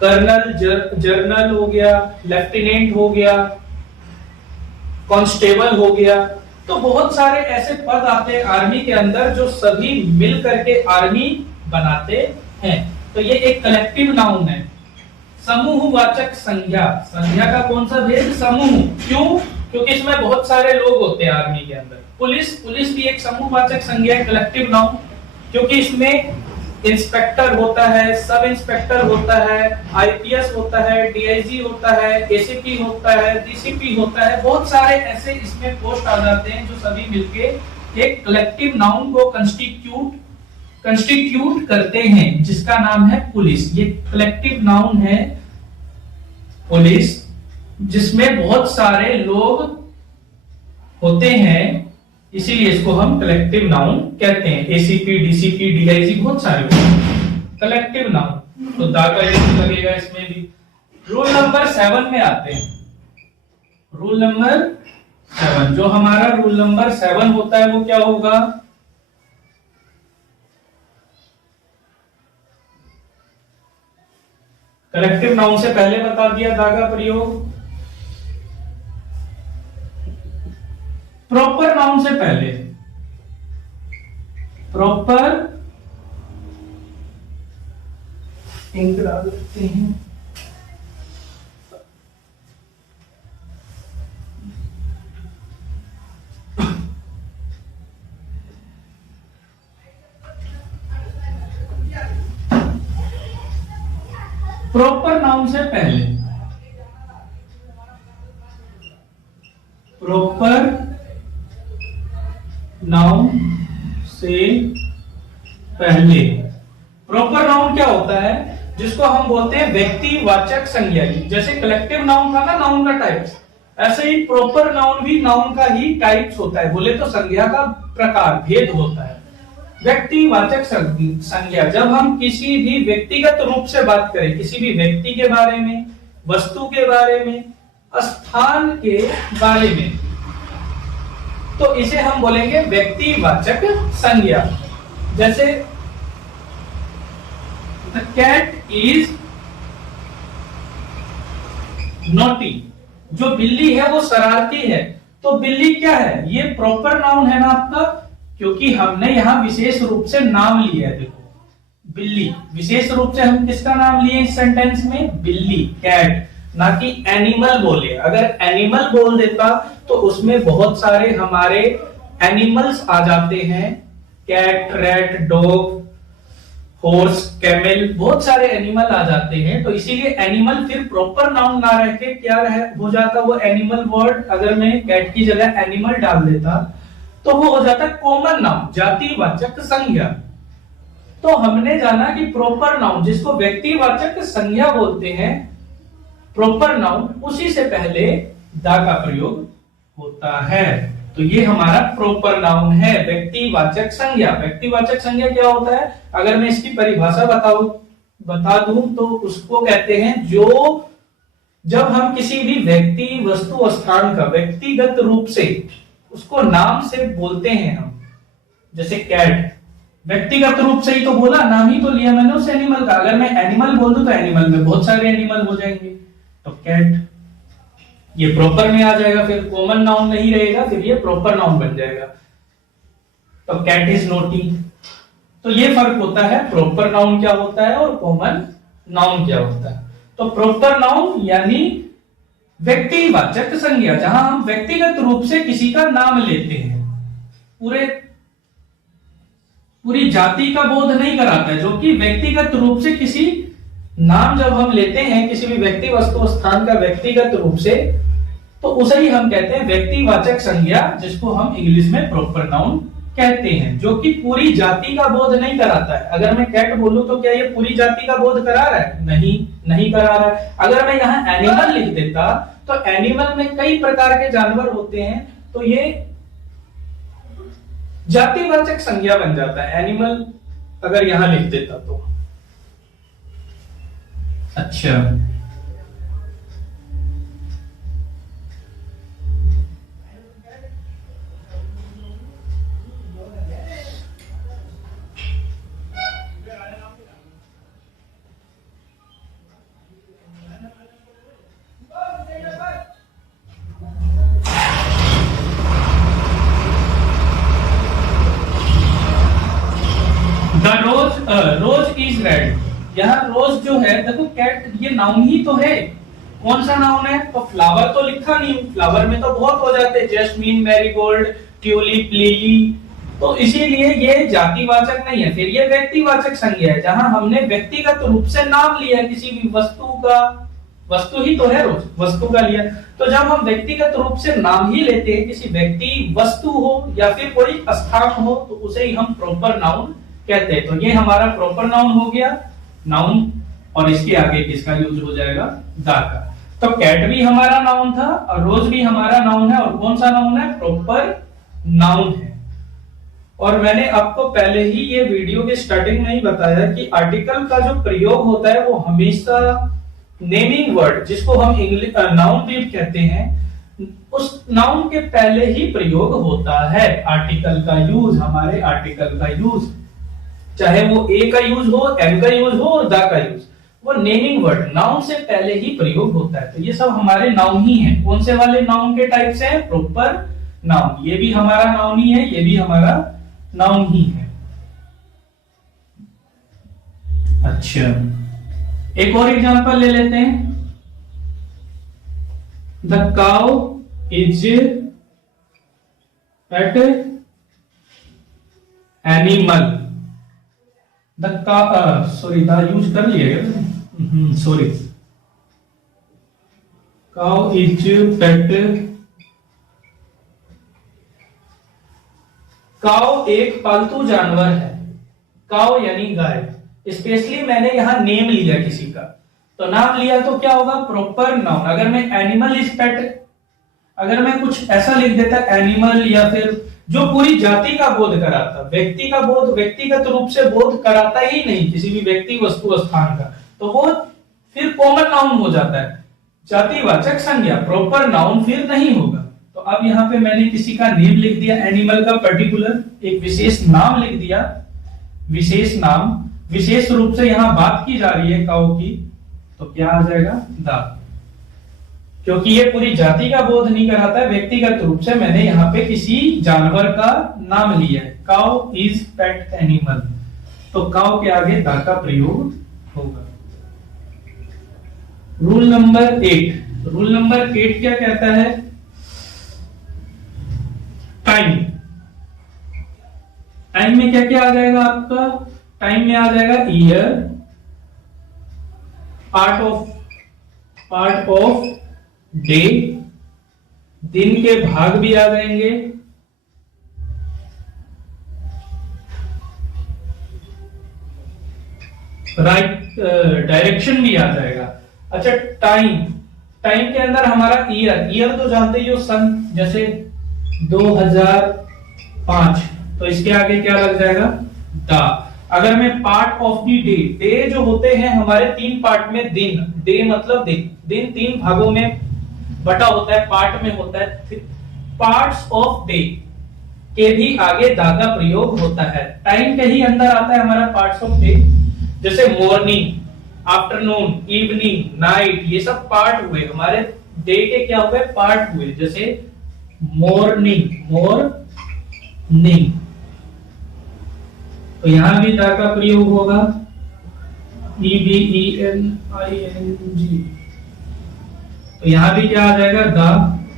कर्नल, जर्नल हो गया, लेफ्टिनेंट हो गया, कांस्टेबल हो गया। तो बहुत सारे ऐसे पद आते हैं आर्मी के अंदर जो सभी मिल करके आर्मी बनाते हैं। तो ये एक कलेक्टिव नाउन है। समूहवाचक संज्ञा, संज्ञा का कौन सा भेद, समूह। क्यों? क्योंकि इसमें बहुत सारे लोग होते हैं आर्मी के अंदर। पुलिस, पुलिस भी एक समूहवाचक संज्ञा है, कलेक्टिव नाउन, क्योंकि इसमें इंस्पेक्टर होता है, सब इंस्पेक्टर होता है, आईपीएस होता है, डीआईजी होता है, एसीपी होता है, डीसीपी होता है। बहुत सारे ऐसे इसमें पोस्ट आ जाते हैं जो सभी मिलके एक कलेक्टिव नाउन को कंस्टिट्यूट करते हैं, जिसका नाम है पुलिस। ये कलेक्टिव नाउन है पुलिस, जिसमें बहुत सारे लोग होते हैं, इसीलिए इसको हम कलेक्टिव नाउन कहते हैं। एसीपी, डीसीपी, डीआईजी, बहुत सारे कलेक्टिव नाउन। तो दा का यूज लगेगा इसमें भी। रूल नंबर 7 में आते हैं। रूल नंबर 7, जो हमारा रूल नंबर 7 होता है वो क्या होगा, कलेक्टिव नाउन से पहले बता दिया दा का प्रयोग, प्रॉपर नाउन से पहले, प्रॉपर इंक डाल देते हैं, प्रॉपर नाउन से पहले, प्रॉपर नाउन से पहले। प्रॉपर नाउन क्या होता है? जिसको हम बोलते हैं व्यक्तिवाचक संज्ञा। जैसे कलेक्टिव नाउन था ना नाउन का टाइप्स, ऐसे ही प्रॉपर नाउन भी नाउन का ही टाइप्स होता है। बोले तो संज्ञा का प्रकार भेद होता है। व्यक्तिवाचक संज्ञा, जब हम किसी भी व्यक्तिगत रूप से बात करें, किसी भी व्यक्ति के बारे में, वस्तु के बारे में, स्थान के बारे में, तो इसे हम बोलेंगे व्यक्तिवाचक संज्ञा। जैसे द कैट इज नॉटी, जो बिल्ली है वो शरारती है। तो बिल्ली क्या है? ये प्रॉपर नाउन है ना आपका, क्योंकि हमने यहां विशेष रूप से नाम लिया है। देखो बिल्ली, विशेष रूप से हम किसका नाम लिए इस सेंटेंस में? बिल्ली, कैट, ना कि एनिमल बोले। अगर एनिमल बोल देता तो उसमें बहुत सारे हमारे एनिमल्स आ जाते हैं, cat, rat, dog, horse, camel, बहुत सारे एनिमल आ जाते हैं। तो इसीलिए एनिमल फिर प्रॉपर नाउन ना रह के क्या हो जाता वो एनिमल वर्ड। अगर मैं कैट की जगह एनिमल डाल देता तो वो हो जाता कॉमन नाउन, जातिवाचक संज्ञा। तो हमने जाना कि प्रॉपर नाउन जिसको व्यक्तिवाचक संज्ञा बोलते हैं, प्रॉपर नाउन, उसी से पहले दा का प्रयोग होता है। तो ये हमारा प्रॉपर नाउन है, व्यक्तिवाचक संज्ञा। व्यक्तिवाचक संज्ञा क्या होता है? अगर मैं इसकी परिभाषा बता दूं तो उसको कहते हैं जो जब हम किसी भी व्यक्ति, वस्तु, स्थान का व्यक्तिगत रूप से उसको नाम से बोलते हैं हम। जैसे कैट, व्यक्तिगत रूप से ही तो बोला, नाम ही तो लिया मैंने उस एनिमल का। अगर मैं एनिमल बोल दूं तो एनिमल में बहुत सारे एनिमल हो जाएंगे। तो कैट ये प्रॉपर में आ जाएगा, फिर कॉमन नाउन नहीं रहेगा, फिर ये प्रॉपर नाउन बन जाएगा। तो कैट इज नोटी। तो ये फर्क होता है, प्रॉपर नाउन क्या होता है और कॉमन नाउन क्या होता है। तो प्रॉपर नाउन यानी व्यक्तिवाचक संज्ञा, जहां हम व्यक्तिगत रूप से किसी का नाम लेते हैं। पूरी जाति का बोध नहीं कराता है, जो कि व्यक्तिगत रूप से किसी नाम जब हम लेते हैं किसी भी व्यक्ति, वस्तु, स्थान का व्यक्तिगत रूप से, तो उसे ही हम कहते हैं व्यक्तिवाचक संज्ञा, जिसको हम इंग्लिश में प्रॉपर नाउन कहते हैं, जो कि पूरी जाति का बोध नहीं कराता है। अगर मैं कैट बोलूं तो क्या ये पूरी जाति का बोध करा रहा है? नहीं करा रहा है। अगर मैं यहाँ एनिमल लिख देता तो एनिमल में कई प्रकार के जानवर होते हैं, तो ये जातिवाचक संज्ञा बन जाता है एनिमल अगर यहां लिख देता तो। अच्छा, रोज इज रेड। यहाँ रोज जो है, देखो कैट ये नाउन ही तो है। कौन सा नाउन है? तो फ्लावर तो लिखा नहीं, फ्लावर में तो बहुत हो जाते हैं, जैस्मीन, मैरीगोल्ड, ट्यूलिप, लिली। तो इसीलिए ये जातिवाचक नहीं है, फिर ये व्यक्तिवाचक संज्ञा है, जहां हमने व्यक्तिगत रूप से नाम लिया किसी भी वस्तु का। वस्तु ही तो है रोज, वस्तु का लिया। तो जब हम व्यक्तिगत रूप से नाम ही लेते हैं, किसी व्यक्ति, वस्तु हो या फिर कोई स्थान हो, तो उसे ही हम प्रॉपर नाउन कहते हैं। तो ये हमारा प्रॉपर नाउन हो गया, नाउन, और इसके आगे किसका यूज हो जाएगा? दा का। तो कैट भी हमारा नाउन था और रोज भी हमारा नाउन है, और कौन सा नाउन है? प्रॉपर नाउन है। और मैंने आपको पहले ही ये वीडियो के स्टार्टिंग में ही बताया कि आर्टिकल का जो प्रयोग होता है वो हमेशा नेमिंग वर्ड, जिसको हम इंग्लिश नाउन भी कहते हैं, उस नाउन के पहले ही प्रयोग होता है। आर्टिकल का यूज, हमारे आर्टिकल का यूज, चाहे वो ए का यूज हो, एम का यूज हो और दा का यूज, वो नेमिंग वर्ड नाउन से पहले ही प्रयोग होता है। तो ये सब हमारे नाउन ही हैं। कौन से वाले नाउन के टाइप से हैं? Proper noun. ये भी हमारा नाउन ही है, ये भी हमारा नाउन ही है। अच्छा, एक और एग्जांपल ले लेते हैं। The cow is at animal. Sorry, the use कर लिया, sorry. Cow is pet cow एक पालतू जानवर है, काऊ यानी गाय। स्पेशली मैंने यहां नेम लिया किसी का, तो नाम लिया तो क्या होगा, प्रॉपर नाउन। अगर मैं एनिमल इज पेट, अगर मैं कुछ ऐसा लिख देता एनिमल, या फिर जो पूरी जाति का बोध कराता, व्यक्ति का बोध व्यक्तिगत रूप से बोध कराता ही नहीं किसी भी व्यक्ति वस्तु स्थान का, तो वो फिर कॉमन नाउन हो जाता है, जातिवाचक संज्ञा, प्रॉपर नाउन फिर नहीं होगा। तो अब यहाँ पे मैंने किसी का नेम लिख दिया, एनिमल का पर्टिकुलर एक विशेष नाम लिख दिया, विशेष नाम, विशेष रूप से यहाँ बात की जा रही है काऊ की, तो क्या आ जाएगा, द। क्योंकि ये पूरी जाति का बोध नहीं कराता है, व्यक्तिगत रूप से मैंने यहाँ पे किसी जानवर का नाम लिया है, काऊ इज पेट एनिमल, तो काऊ के आगे द का प्रयोग होगा। रूल नंबर 8, रूल नंबर 8 क्या कहता है, टाइम। टाइम में क्या क्या आ जाएगा आपका, टाइम में आ जाएगा ईयर, पार्ट ऑफ डे, दिन के भाग भी आ जाएंगे, राइट डायरेक्शन भी आ जाएगा। अच्छा, टाइम, टाइम के अंदर हमारा ईयर, ईयर तो जानते ही हो सन, जैसे 2005, तो इसके आगे क्या लग जाएगा, द। अगर मैं part of the day, day जो होते हैं हमारे 3 पार्ट में, दिन, डे मतलब दिन, दिन 3 भागों में बटा होता है, पार्ट में होता है, पार्ट्स ऑफ डे के भी आगे द का प्रयोग होता है। टाइम के ही अंदर आता है हमारा पार्ट्स ऑफ डे, जैसे मॉर्निंग, आफ्टरनून, इवनिंग, नाइट, ये सब पार्ट हुए हमारे डे के, क्या हुए, पार्ट हुए, जैसे मॉर्निंग, मॉर्निंग, तो यहां भी द का प्रयोग होगा, EVENING, तो यहां भी क्या आ जाएगा, द।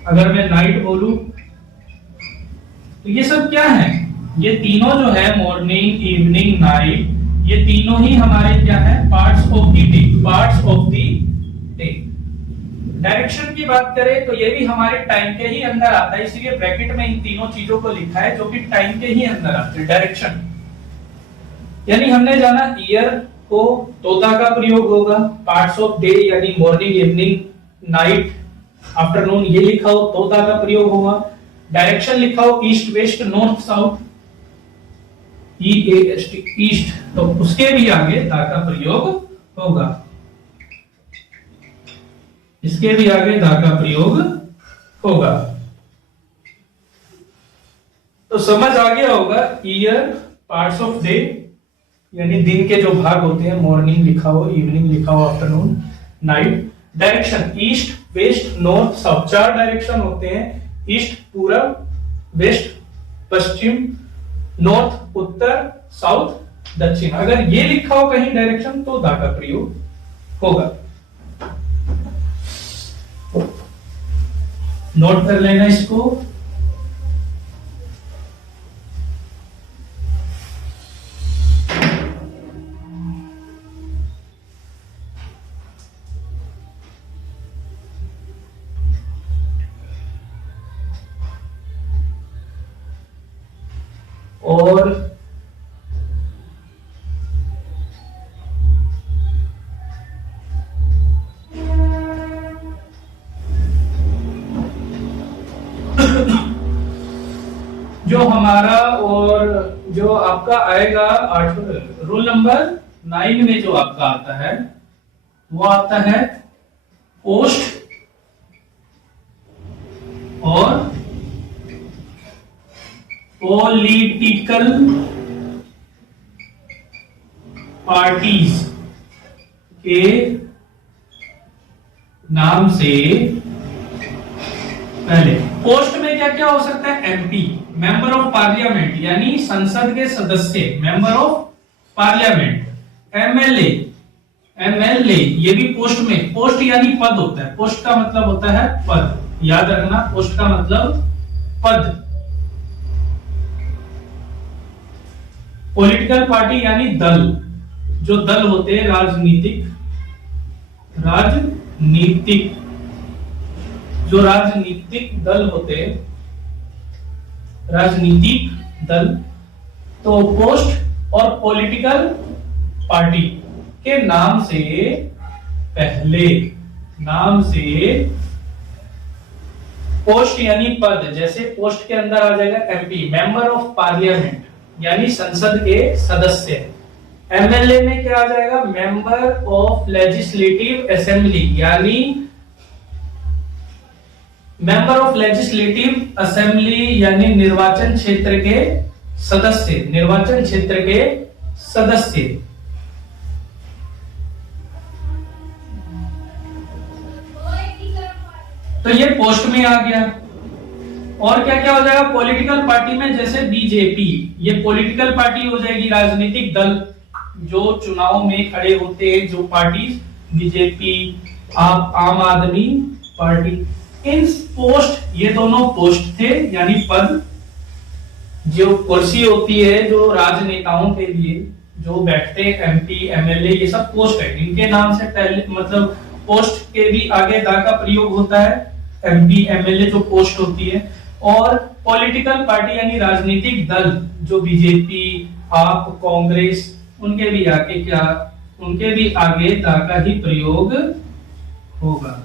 अगर मैं नाइट बोलूं तो ये सब क्या है, ये तीनों जो है मॉर्निंग, इवनिंग, नाइट, ये तीनों ही हमारे क्या है, parts of the day, parts of the day. Direction की बात करें तो ये भी हमारे टाइम के ही अंदर आता है, इसलिए ब्रैकेट में इन तीनों चीजों को लिखा है जो कि टाइम के ही अंदर आते हैं। डायरेक्शन यानी हमने जाना ईयर को तोता का प्रयोग होगा, पार्ट्स ऑफ डे यानी मॉर्निंग, इवनिंग, नाइट, आफ्टरनून, ये लिखा हो तोता का प्रयोग होगा। डायरेक्शन लिखा हो east, west, north, south, EAST, east, तो उसके भी आगे द का प्रयोग होगा, इसके भी आगे द का प्रयोग होगा। तो समझ आ गया होगा, ईयर, पार्ट्स ऑफ डे यानी दिन के जो भाग होते हैं, मॉर्निंग लिखा हो, इवनिंग लिखा हो, afternoon, night. Direction east, west, north, south, 4 direction होते हैं, ईस्ट पूरब, वेस्ट पश्चिम, नॉर्थ उत्तर, साउथ दक्षिण। अगर ये लिखा हो कहीं डायरेक्शन तो द का प्रयोग होगा, नोट कर लेना इसको। और जो हमारा और जो आपका आएगा रूल नंबर 9 में जो आपका आता है वो आता है पोस्ट और पॉलिटिकल पार्टीज के नाम से पहले। पोस्ट में क्या क्या हो सकता है, MP, मेंबर ऑफ पार्लियामेंट यानी संसद के सदस्य, मेंबर ऑफ पार्लियामेंट, MLA, ये भी पोस्ट में, पोस्ट यानी पद होता है, पोस्ट का मतलब होता है पद, याद रखना, पोस्ट का मतलब पद। पॉलिटिकल पार्टी यानी दल, जो दल होते हैं राजनीतिक, जो राजनीतिक दल होते हैं, राजनीतिक दल। तो पोस्ट और पॉलिटिकल पार्टी के नाम से पहले, नाम से पोस्ट यानी पद, जैसे पोस्ट के अंदर आ जाएगा एमपी, मेंबर ऑफ पार्लियामेंट यानी संसद के सदस्य। एमएलए में क्या आ जाएगा, मेंबर ऑफ लेजिस्लेटिव असेंबली, यानी मेंबर ऑफ लेजिस्लेटिव असेंबली यानी निर्वाचन क्षेत्र के सदस्य, निर्वाचन क्षेत्र के सदस्य। तो ये पोस्ट में आ गया। और क्या क्या हो जाएगा पॉलिटिकल पार्टी में, जैसे बीजेपी, ये पॉलिटिकल पार्टी हो जाएगी, राजनीतिक दल जो चुनाव में खड़े होते हैं, जो पार्टी, बीजेपी, आम आदमी पार्टी। इन पोस्ट, ये दोनों पोस्ट थे यानी पद, जो कुर्सी होती है जो राजनेताओं के लिए जो बैठते हैं, एमपी, एमएलए, ये सब पोस्ट है। इनके नाम से पहले मतलब पोस्ट के भी आगे दा का प्रयोग होता है, एमपी, एमएलए जो पोस्ट होती है। और पॉलिटिकल पार्टी यानी राजनीतिक दल जो बीजेपी, आप, कांग्रेस, उनके भी आगे क्या, उनके भी आगे दा का ही प्रयोग होगा।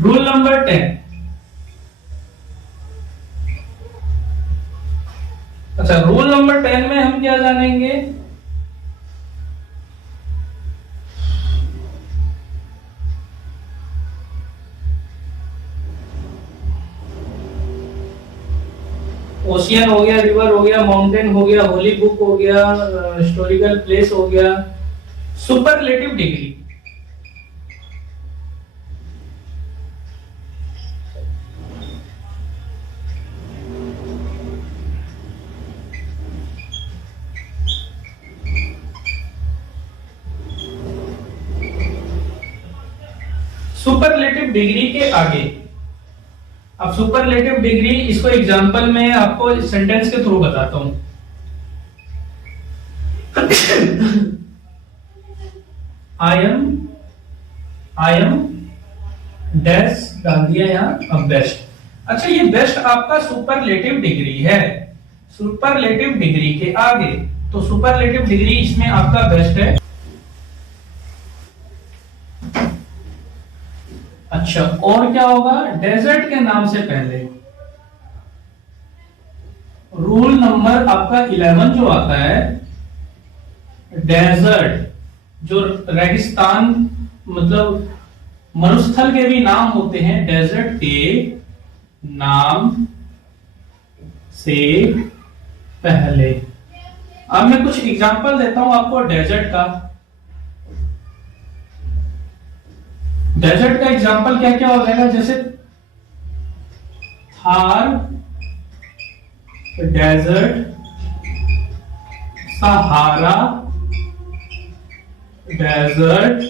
Rule number 10। अच्छा, रूल नंबर 10 में हम क्या जानेंगे, ओशियन हो गया, रिवर हो गया, माउंटेन हो गया, होली बुक हो गया, हिस्टोरिकल प्लेस हो गया। सुपरलेटिव डिग्री, सुपरलेटिव डिग्री के आगे, अब सुपरलेटिव डिग्री, इसको एग्जांपल में आपको सेंटेंस के थ्रू बताता हूं। आई एम डैश डाल दिया यहां, अब बेस्ट। अच्छा, ये बेस्ट आपका सुपरलेटिव डिग्री है, सुपरलेटिव डिग्री के आगे, तो सुपरलेटिव डिग्री इसमें आपका बेस्ट है। अच्छा, और क्या होगा, डेजर्ट के नाम से पहले, रूल नंबर आपका 11 जो आता है, डेजर्ट जो रेगिस्तान मतलब मरुस्थल के भी नाम होते हैं, डेजर्ट के नाम से पहले। अब मैं कुछ एग्जांपल देता हूं आपको डेजर्ट का। डेजर्ट का एग्जांपल क्या क्या हो जाएगा, जैसे थार डेजर्ट, सहारा डेजर्ट,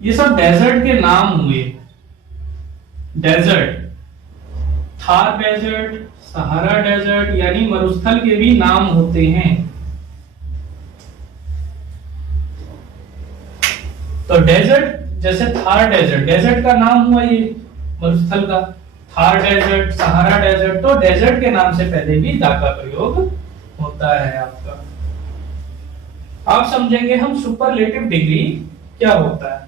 ये सब डेजर्ट के नाम हुए। Desert, Thar desert, Sahara desert यानी मरुस्थल के भी नाम होते हैं। तो डेजर्ट, जैसे थार डेजर्ट, डेजर्ट का नाम हुआ ये मरुस्थल का, थार डेजर्ट, सहारा डेजर्ट, तो डेजर्ट के नाम से पहले भी दा का प्रयोग होता है आपका। आप समझेंगे हम सुपरलेटिव डिग्री क्या होता है।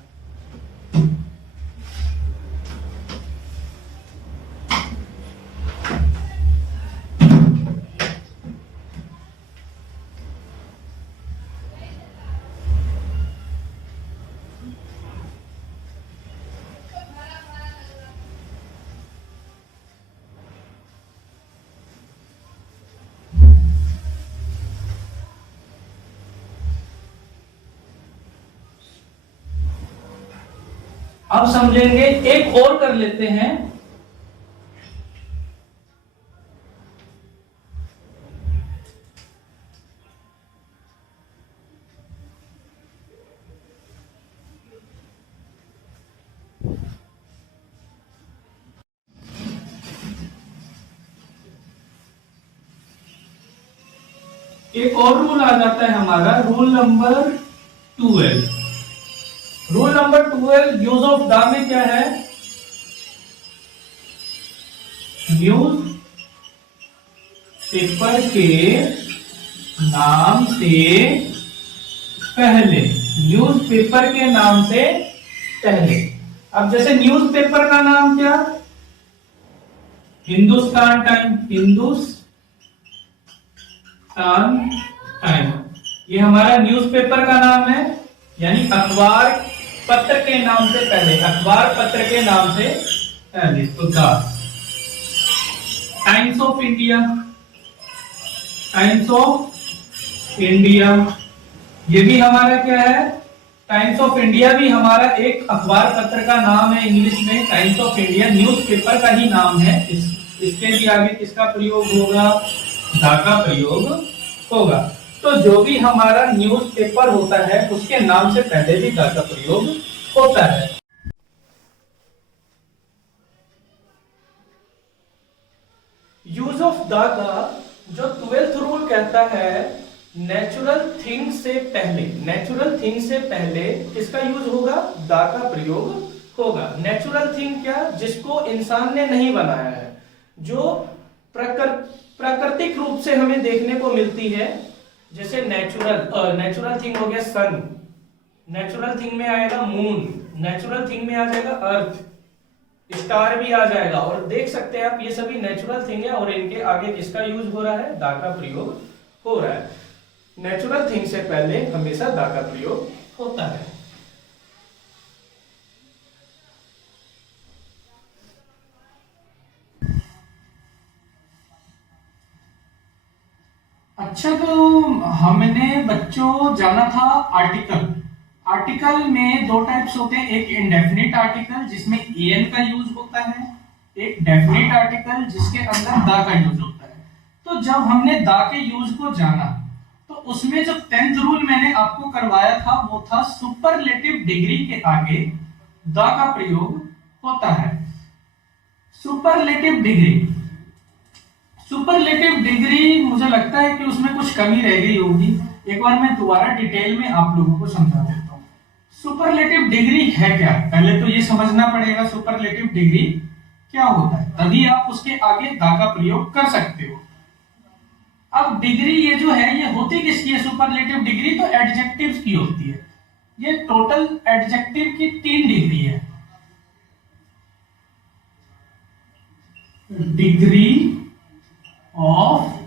अब समझेंगे, एक और कर लेते हैं। एक और रूल आ जाता है हमारा, rule number 12। Rule number 12 use of the में क्या है, यूज पेपर के नाम से पहले, न्यूज़पेपर के नाम से पहले। अब जैसे न्यूज़पेपर का नाम क्या, हिंदुस्तान टाइम, हिंदुस्तान टाइम, ये हमारा न्यूज़पेपर का नाम है, यानी अखबार पत्र के नाम से पहले, अखबार पत्र के नाम से पहले। तो times of India, times of India, ये भी हमारा क्या है, टाइम्स ऑफ इंडिया भी हमारा एक अखबार पत्र का नाम है, इंग्लिश में टाइम्स ऑफ इंडिया, न्यूज़पेपर का ही नाम है। इसके भी आगे किसका प्रयोग होगा, दा का प्रयोग होगा। तो जो भी हमारा न्यूज़पेपर होता है उसके नाम से पहले भी दा का प्रयोग होता है। यूज ऑफ दा का जो 12th रूल कहता है, नेचुरल थिंग से पहले, नेचुरल थिंग से पहले किसका यूज होगा, दा का प्रयोग होगा। नेचुरल थिंग क्या, जिसको इंसान ने नहीं बनाया है, जो प्राकृतिक रूप से हमें देखने को मिलती है। जैसे नेचुरल थिंग हो गया सन, नेचुरल थिंग में आएगा मून, नेचुरल थिंग में आ जाएगा अर्थ, स्टार भी आ जाएगा। और देख सकते हैं आप, ये सभी नेचुरल थिंग है और इनके आगे किसका यूज हो रहा है, दा का प्रयोग हो रहा है। नेचुरल थिंग से पहले हमेशा दा का प्रयोग होता है। अच्छा, तो हमने बच्चों जाना था आर्टिकल। आर्टिकल में दो टाइप्स होते हैं, एक इंडेफिनिट आर्टिकल जिसमें एन का यूज होता है, एक डेफिनिट आर्टिकल जिसके अंदर दा का यूज होता है। तो जब हमने दा के यूज को जाना, तो उसमें जो 10th रूल मैंने आपको करवाया था वो था सुपरलेटिव डिग्री के आगे दा का प्रयोग होता है। सुपरलेटिव डिग्री, सुपरलेटिव डिग्री मुझे लगता है कि उसमें कुछ कमी रह गई होगी, एक बार मैं दोबारा डिटेल में आप लोगों को समझा देता हूं। सुपरलेटिव डिग्री है क्या, पहले तो ये समझना पड़ेगा सुपरलेटिव डिग्री क्या होता है, तभी आप उसके आगे दा का प्रयोग कर सकते हो। अब डिग्री ये जो है ये होती किसकी है, सुपरलेटिव डिग्री तो एडजेक्टिव्स की होती है। ये टोटल एडजेक्टिव की 3 डिग्री है, डिग्री ऑफ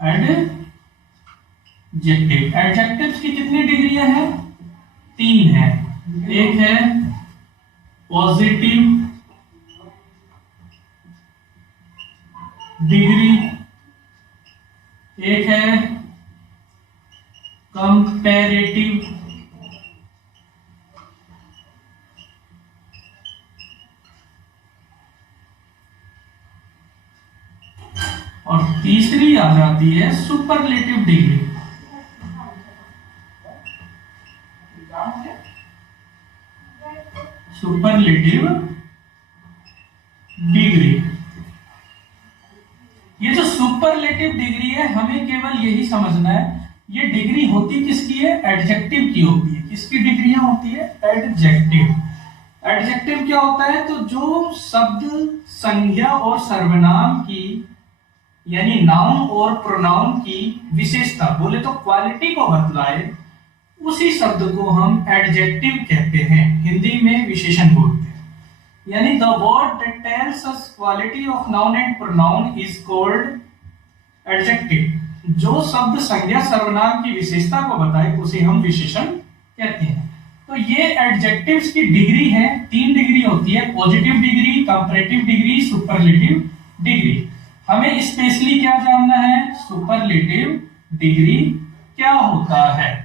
एडजेक्टिव। एडजेक्टिव्स की कितनी डिग्रियां हैं, 3 है। एक है पॉजिटिव डिग्री, एक है कंपैरेटिव, और तीसरी आ जाती है सुपरलेटिव डिग्री। सुपरलेटिव डिग्री, ये जो सुपरलेटिव डिग्री है हमें केवल यही समझना है, ये डिग्री होती किसकी है, एडजेक्टिव की होती है। किसकी डिग्रियां होती है, एडजेक्टिव। एडजेक्टिव क्या होता है, तो जो शब्द संज्ञा और सर्वनाम की, यानी नाउन और प्रोनाउन की विशेषता, बोले तो क्वालिटी को बतलाए, उसी शब्द को हम एडजेक्टिव कहते हैं, हिंदी में विशेषण बोलते हैं। यानी the word that tells us quality of noun and pronoun is called adjective. जो शब्द संज्ञा सर्वनाम की विशेषता को बताए उसे हम विशेषण कहते हैं। तो ये एडजेक्टिव्स की डिग्री है, 3 डिग्री होती है, positive degree, comparative degree, superlative degree. हमें स्पेशली क्या जानना है, सुपरलेटिव डिग्री क्या होता है,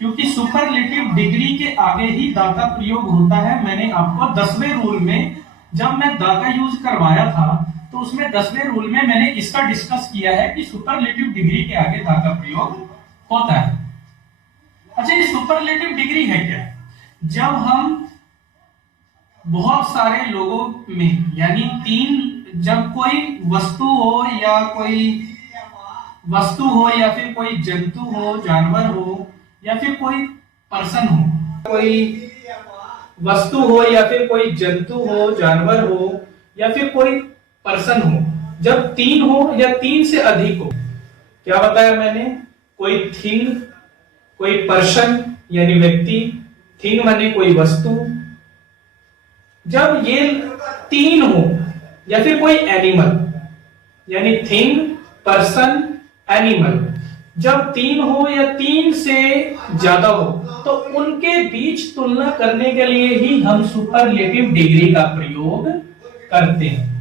क्योंकि सुपरलेटिव डिग्री के आगे ही दा का प्रयोग होता है। मैंने आपको 10वें रूल में जब मैं दा का यूज करवाया था तो उसमें 10वें रूल में मैंने इसका डिस्कस किया है कि सुपरलेटिव डिग्री के आगे दा का प्रयोग होता है। अच्छा, ये सुपरलेटिव डिग्री है क्या, जब हम बहुत सारे लोगों में, यानी 3, जब कोई वस्तु हो या फिर कोई जंतु हो, जानवर हो, या फिर कोई पर्सन हो, कोई वस्तु हो या फिर कोई जंतु हो, जानवर हो, या फिर कोई पर्सन हो, जब तीन हो या तीन से अधिक हो, क्या बताया मैंने, कोई थिंग, कोई पर्सन यानी व्यक्ति, थिंग माने कोई वस्तु, जब ये तीन हो, या फिर कोई एनिमल यानी थिंग, पर्सन, एनिमल, जब तीन हो या तीन से ज्यादा हो तो उनके बीच तुलना करने के लिए ही हम सुपरलेटिव डिग्री का प्रयोग करते हैं।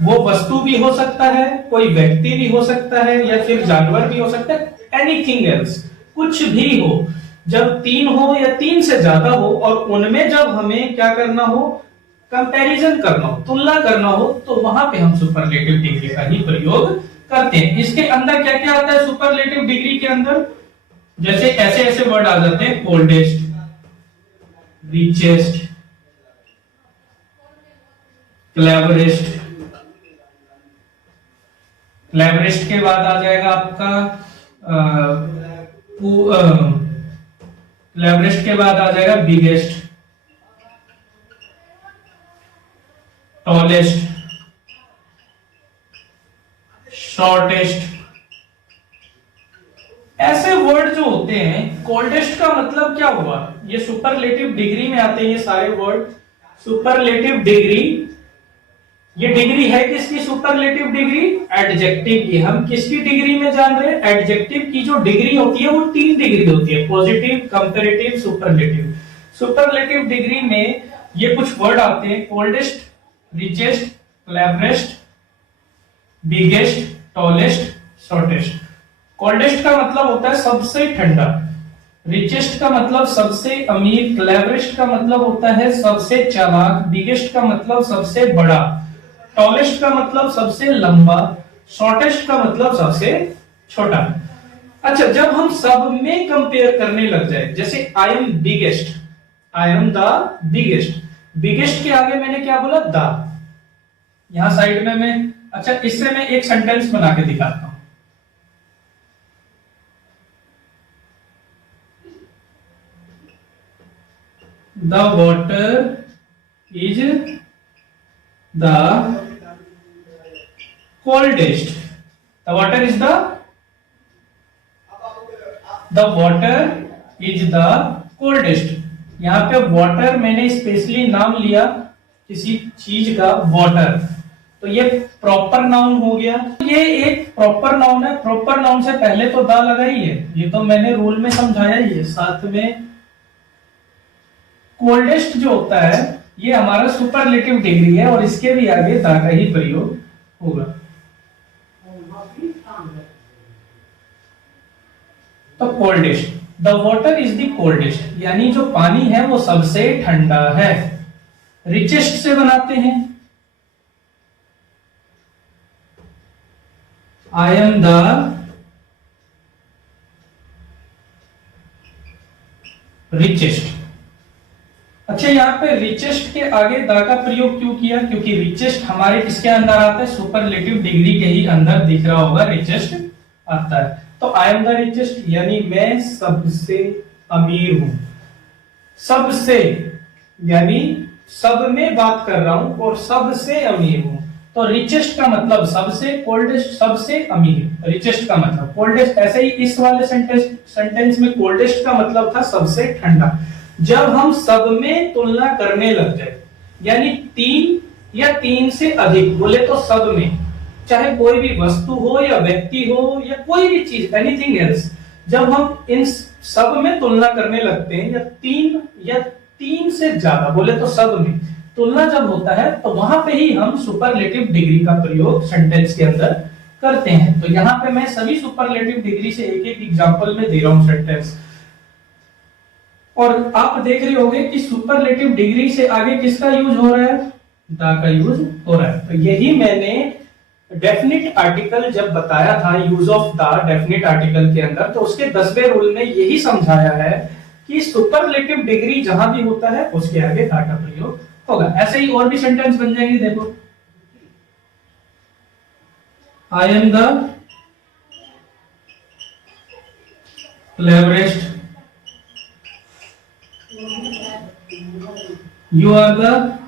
वो वस्तु भी हो सकता है, कोई व्यक्ति भी हो सकता है, या फिर जानवर भी हो सकता है, एनीथिंग एल्स, कुछ भी हो, जब तीन हो या तीन से ज्यादा हो और उनमें जब हमें क्या करना हो, कंपैरिजन करना हो, तुलना करना हो, तो वहां पे हम सुपरलेटिव डिग्री का ही प्रयोग करते हैं। इसके अंदर क्या क्या आता है सुपरलेटिव डिग्री के अंदर, जैसे ऐसे ऐसे वर्ड आ जाते हैं, कोल्डेस्ट, रिचेस्ट, क्लेवरेस्ट, क्लेवरेस्ट के बाद आ जाएगा आपका क्लेवरेस्ट के बाद आ जाएगा बिगेस्ट, टॉलेस्ट, शॉर्टेस्ट। ऐसे वर्ड जो होते हैं, कोल्डेस्ट का मतलब क्या हुआ, ये सुपरलेटिव डिग्री में आते हैं ये सारे वर्ड। सुपरलेटिव डिग्री, ये डिग्री है किसकी, सुपरलेटिव डिग्री, एडजेक्टिव की। हम किसकी डिग्री में जान रहे हैं, एडजेक्टिव की जो डिग्री होती है वो 3 डिग्री होती है, positive, comparative, superlative. Superlative degree में ये कुछ वर्ड आते हैं, coldest, richest, cleverest, biggest, tallest, shortest. Coldest का मतलब होता है सबसे ठंडा, रिचेस्ट का मतलब सबसे अमीर, क्लेवरेस्ट का मतलब होता है सबसे चालाक, बिगेस्ट का मतलब सबसे बड़ा, टॉलेस्ट का मतलब सबसे लंबा, शॉर्टेस्ट का मतलब सबसे छोटा। अच्छा, जब हम सब में कंपेयर करने लग जाए, जैसे I am biggest, I am the biggest, biggest के आगे मैंने क्या बोला, द, यहां साइड में मैं, अच्छा इससे मैं एक सेंटेंस बना के दिखाता हूं। The water is the coldest. The water is the water is the coldest. यहाँ पे वाटर मैंने स्पेशली नाम लिया किसी चीज का, वाटर, तो ये प्रॉपर नाउन हो गया। ये एक प्रॉपर नाउन है, प्रॉपर नाउन से पहले तो द लगा ही है, ये तो मैंने रूल में समझाया ही है। साथ में कोल्डेस्ट जो होता है ये हमारा सुपरलेटिव डिग्री है और इसके भी आगे द का ही प्रयोग होगा। तो coldest, the water is the coldest, यानी जो पानी है वो सबसे ठंडा है। रिचेस्ट से बनाते हैं, आई एम द रिचेस्ट। अच्छा, यहाँ पे रिचेस्ट के आगे द का प्रयोग क्यों किया, क्योंकि रिचेस्ट हमारे किसके अंदर आता है, सुपरलेटिव डिग्री के ही अंदर दिख रहा होगा, रिचेस्ट आता है। तो आई एम द रिचेस्ट यानी मैं सबसे अमीर हूं, सबसे यानी सब में बात कर रहा हूं और सबसे अमीर हूं। तो रिचेस्ट का मतलब सबसे, कोल्डेस्ट सबसे अमीर, रिचेस्ट का मतलब कोल्डेस्ट। ऐसे ही इस वाले सेंटेंस में कोल्डेस्ट का मतलब था सबसे ठंडा। जब हम सब में तुलना करने लग जाए, यानी 3 या 3 से अधिक, बोले तो सब में, चाहे कोई भी वस्तु हो या व्यक्ति हो या कोई भी चीज, एनीथिंग एल्स, जब हम इन सब में तुलना करने लगते हैं, या 3 से ज्यादा, बोले तो सब में तुलना जब होता है, तो वहां पे ही हम सुपरलेटिव डिग्री का प्रयोग सेंटेंस के अंदर करते हैं। तो यहाँ पे मैं सभी सुपरलेटिव डिग्री से एक एक एग्जांपल में दे रहा हूं सेंटेंस, और आप देख रहे होंगे कि सुपरलेटिव डिग्री से आगे किसका यूज हो रहा है, द का यूज हो रहा है। तो यही मैंने डेफिनिट आर्टिकल जब बताया था, use of the definite article के अंदर, तो उसके 10वें रूल में यही समझाया है कि सुपरलेटिव डिग्री जहां भी होता है उसके आगे द का प्रयोग होगा। ऐसे ही और भी सेंटेंस बन जाएंगे, देखो, I am the cleverest, you are the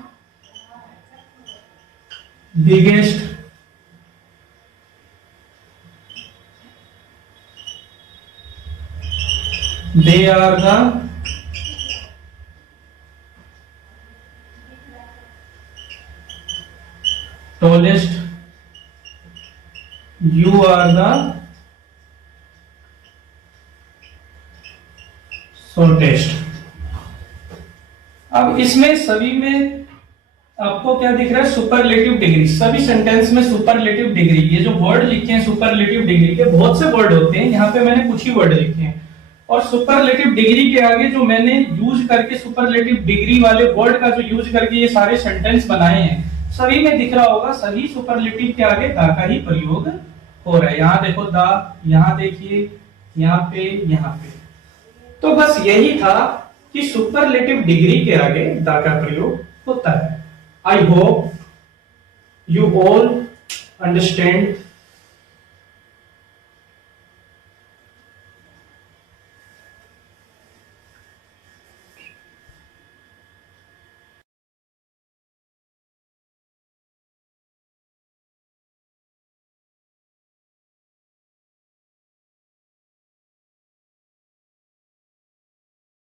biggest they are the tallest, you are the shortest। अब इसमें सभी में आपको क्या दिख रहा है, सुपरलेटिव डिग्री। सभी सेंटेंस में सुपरलेटिव डिग्री, ये जो वर्ड लिखे हैं सुपरलेटिव डिग्री के, बहुत से वर्ड होते हैं, यहाँ पे मैंने कुछ ही वर्ड लिखे हैं। और सुपरलेटिव डिग्री के आगे जो मैंने यूज करके सुपरलेटिव डिग्री वाले वर्ड का जो यूज करके ये सारे सेंटेंस बनाए हैं, सभी में दिख रहा होगा, सभी सुपरलेटिव के आगे दा का ही प्रयोग हो रहा है। यहाँ देखो दा, यहाँ देखिए, यहाँ पे, यहाँ पे। तो बस यही था कि सुपरलेटिव डिग्री के आगे दा का प्रयोग होता है। I hope you all understand